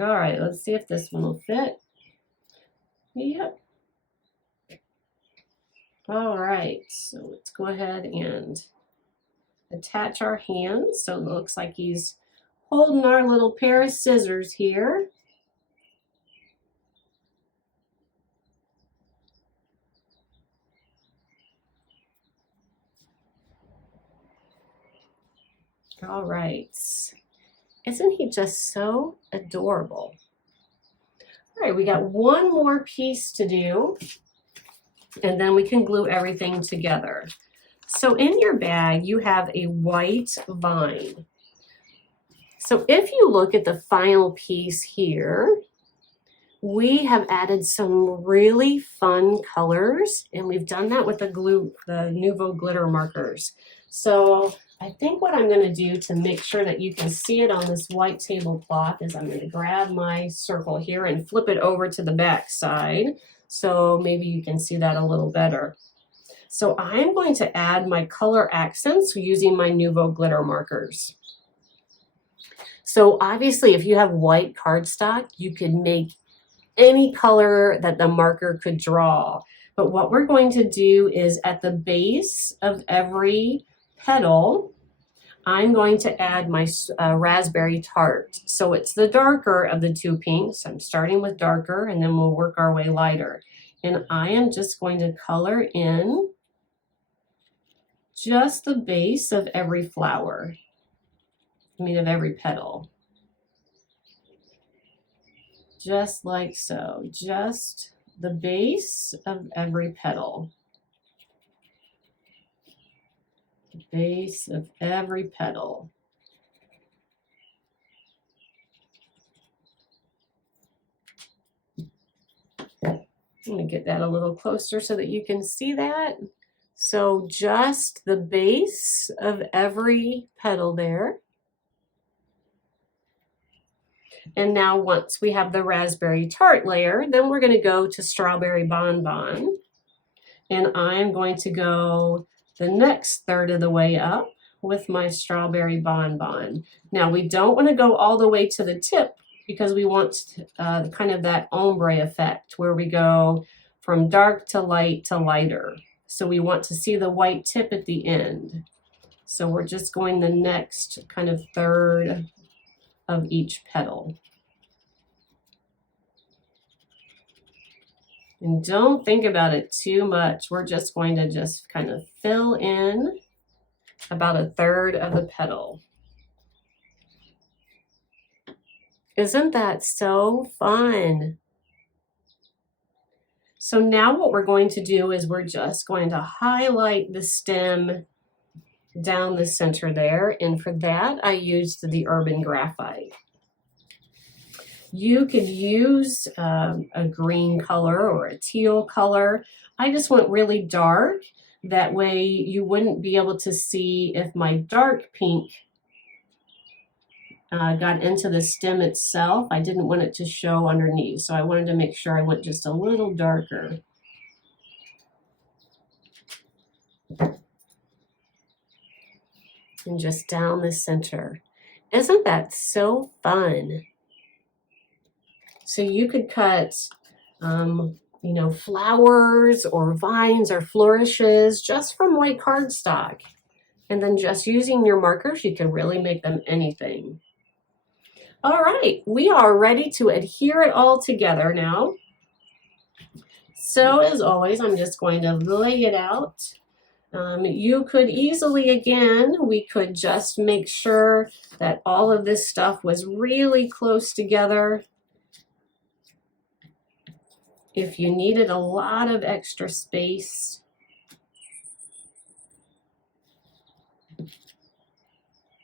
All right, let's see if this one will fit. Yep. All right, so let's go ahead and attach our hands. So it looks like he's holding our little pair of scissors here. All right. Isn't he just so adorable? All right, we got one more piece to do, and then we can glue everything together. So in your bag, you have a white vine. So if you look at the final piece here, we have added some really fun colors, and we've done that with the Nuvo glitter markers. So I think what I'm going to do to make sure that you can see it on this white tablecloth is I'm going to grab my circle here and flip it over to the back side. So maybe you can see that a little better. So I'm going to add my color accents using my Nuvo glitter markers. So obviously if you have white cardstock, you can make any color that the marker could draw. But what we're going to do is at the base of every petal, I'm going to add my raspberry tart. So it's the darker of the two pinks. I'm starting with darker and then we'll work our way lighter. And I am just going to color in just the base of every flower. Of every petal. Just like so, just the base of every petal. The base of every petal. I'm going to get that a little closer so that you can see that. So just the base of every petal there. And now once we have the raspberry tart layer, then we're going to go to strawberry bonbon. And I'm going to go the next third of the way up with my strawberry bonbon. Now we don't want to go all the way to the tip because we want kind of that ombre effect where we go from dark to light to lighter. So we want to see the white tip at the end. So we're just going the next kind of third of each petal. And don't think about it too much. We're just going to just kind of fill in about a third of the petal. Isn't that so fun? So now what we're going to do is we're just going to highlight the stem down the center there. And for that, I used the Urban Graphite. You could use a green color or a teal color. I just went really dark. That way you wouldn't be able to see if my dark pink got into the stem itself. I didn't want it to show underneath, so I wanted to make sure I went just a little darker. And just down the center. Isn't that so fun? So you could cut, you know, flowers or vines or flourishes just from white cardstock. And then just using your markers, you can really make them anything. All right, we are ready to adhere it all together now. So as always, I'm just going to lay it out. You could easily, again, we could just make sure that all of this stuff was really close together. If you needed a lot of extra space,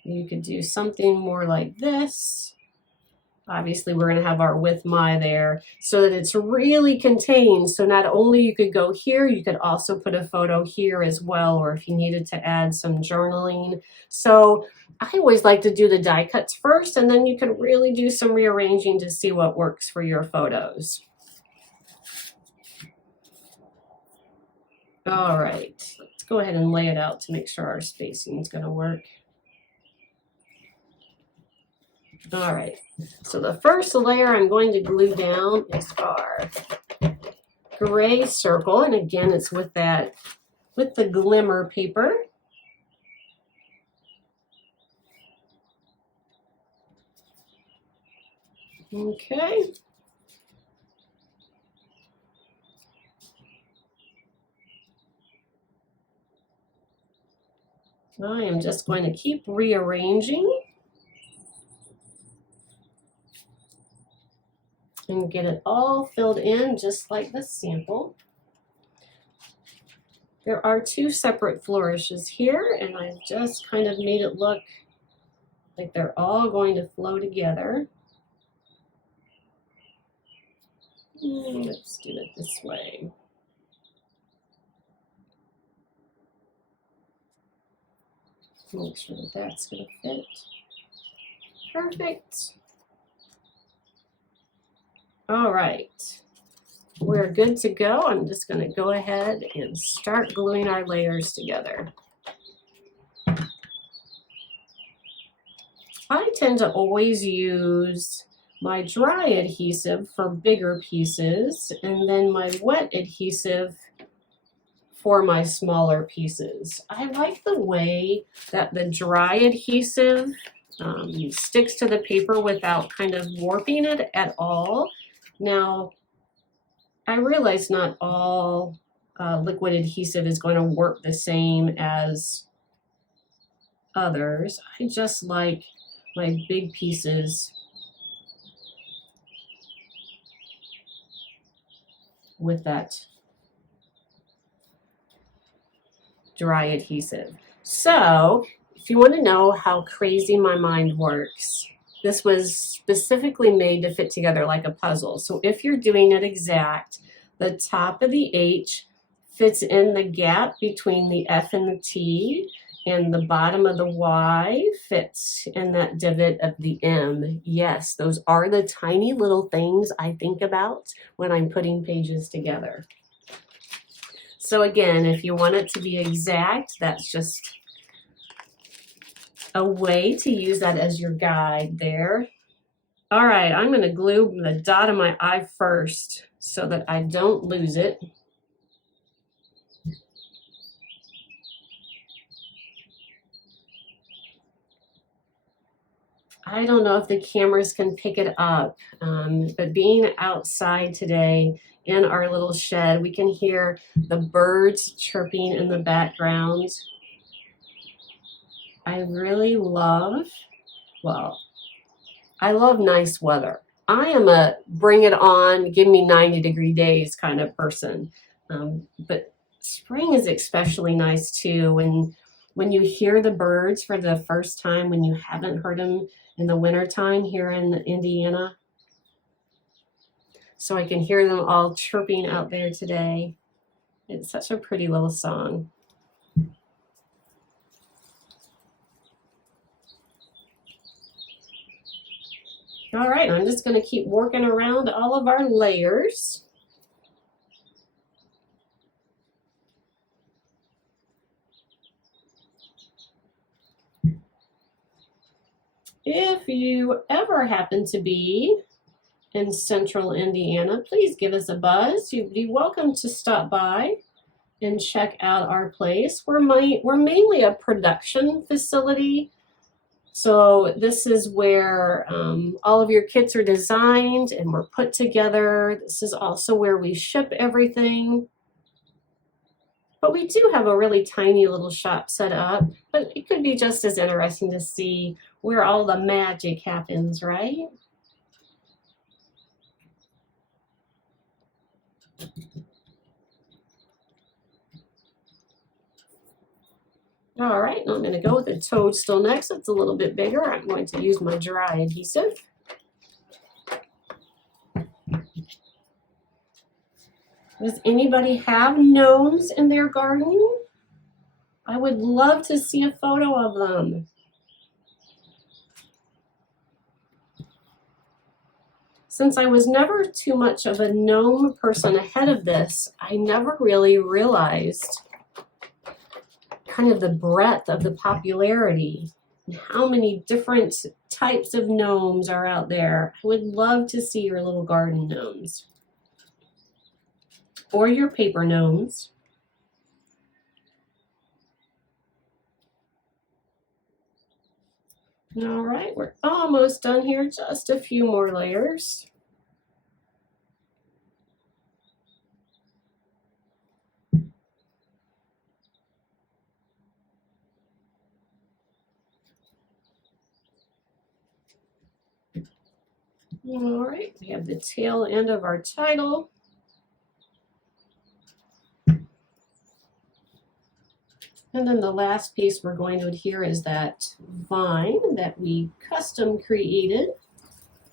you could do something more like this. Obviously, we're going to have our with my there so that it's really contained. So not only you could go here, you could also put a photo here as well, or if you needed to add some journaling. So I always like to do the die cuts first, and then you can really do some rearranging to see what works for your photos. All right, let's go ahead and lay it out to make sure our spacing is going to work. All right, so the first layer I'm going to glue down is our gray circle, and again, it's with the glimmer paper. Okay. I am just going to keep rearranging and get it all filled in just like this sample. There are two separate flourishes here, and I've just kind of made it look like they're all going to flow together. Let's do it this way. Make sure that that's going to fit. Perfect. All right, we're good to go. I'm just going to go ahead and start gluing our layers together. I tend to always use my dry adhesive for bigger pieces and then my wet adhesive for my smaller pieces. I like the way that the dry adhesive sticks to the paper without kind of warping it at all. Now, I realize not all liquid adhesive is going to work the same as others. I just like my big pieces with that dry adhesive. So if you want to know how crazy my mind works, this was specifically made to fit together like a puzzle. So if you're doing it exact, the top of the H fits in the gap between the F and the T, and the bottom of the Y fits in that divot of the M. Yes, those are the tiny little things I think about when I'm putting pages together. So again, if you want it to be exact, that's just a way to use that as your guide there. All right, I'm going to glue the dot of my eye first so that I don't lose it. I don't know if the cameras can pick it up, but being outside today in our little shed, we can hear the birds chirping in the background. I really love, well, I love nice weather. I am a bring it on, give me 90-degree days kind of person. But spring is especially nice too. When you hear the birds for the first time, when you haven't heard them in the wintertime here in Indiana. So I can hear them all chirping out there today. It's such a pretty little song. All right, I'm just going to keep working around all of our layers. If you ever happen to be in central Indiana, please give us a buzz. You'd be welcome to stop by and check out our place. We're mainly a production facility. So this is where all of your kits are designed and we're put together. This is also where we ship everything. But we do have a really tiny little shop set up, but it could be just as interesting to see where all the magic happens, right? All right, I'm going to go with the toadstool next. It's a little bit bigger. I'm going to use my dry adhesive. Does anybody have gnomes in their garden? I would love to see a photo of them. Since I was never too much of a gnome person ahead of this, I never really realized kind of the breadth of the popularity and how many different types of gnomes are out there. I would love to see your little garden gnomes or your paper gnomes. All right, we're almost done here, just a few more layers. All right, we have the tail end of our title. And then the last piece we're going to adhere is that vine that we custom created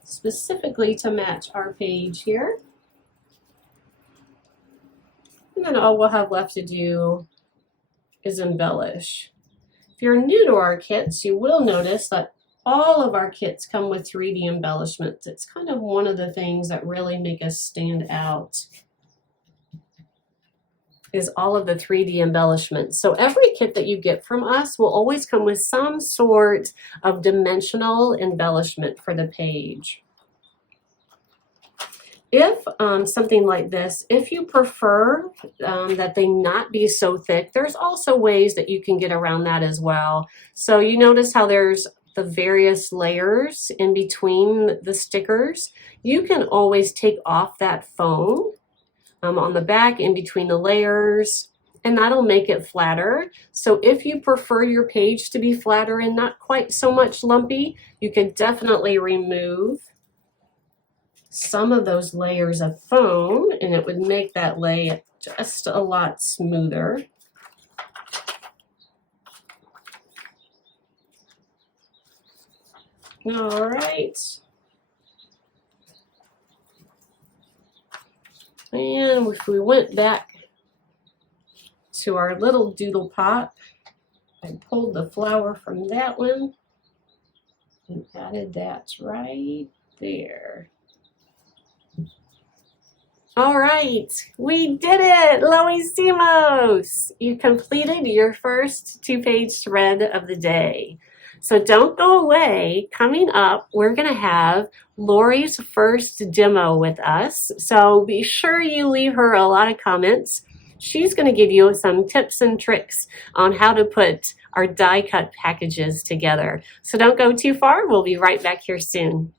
specifically to match our page here. And then all we'll have left to do is embellish. If you're new to our kits, you will notice that all of our kits come with 3D embellishments. It's kind of one of the things that really make us stand out is all of the 3D embellishments. So every kit that you get from us will always come with some sort of dimensional embellishment for the page. If something like this, if you prefer that they not be so thick, there's also ways that you can get around that as well. So you notice how there's the various layers in between the stickers. You can always take off that foam on the back in between the layers, and that'll make it flatter. So if you prefer your page to be flatter and not quite so much lumpy, you can definitely remove some of those layers of foam and it would make that lay just a lot smoother. All right. And if we went back to our little doodle pot, I pulled the flower from that one and added that right there. All right, we did it, Lo hicimos! You completed your first 2-page thread of the day. So don't go away. Coming up, we're going to have Lori's first demo with us. So be sure you leave her a lot of comments. She's going to give you some tips and tricks on how to put our die cut packages together. So don't go too far. We'll be right back here soon.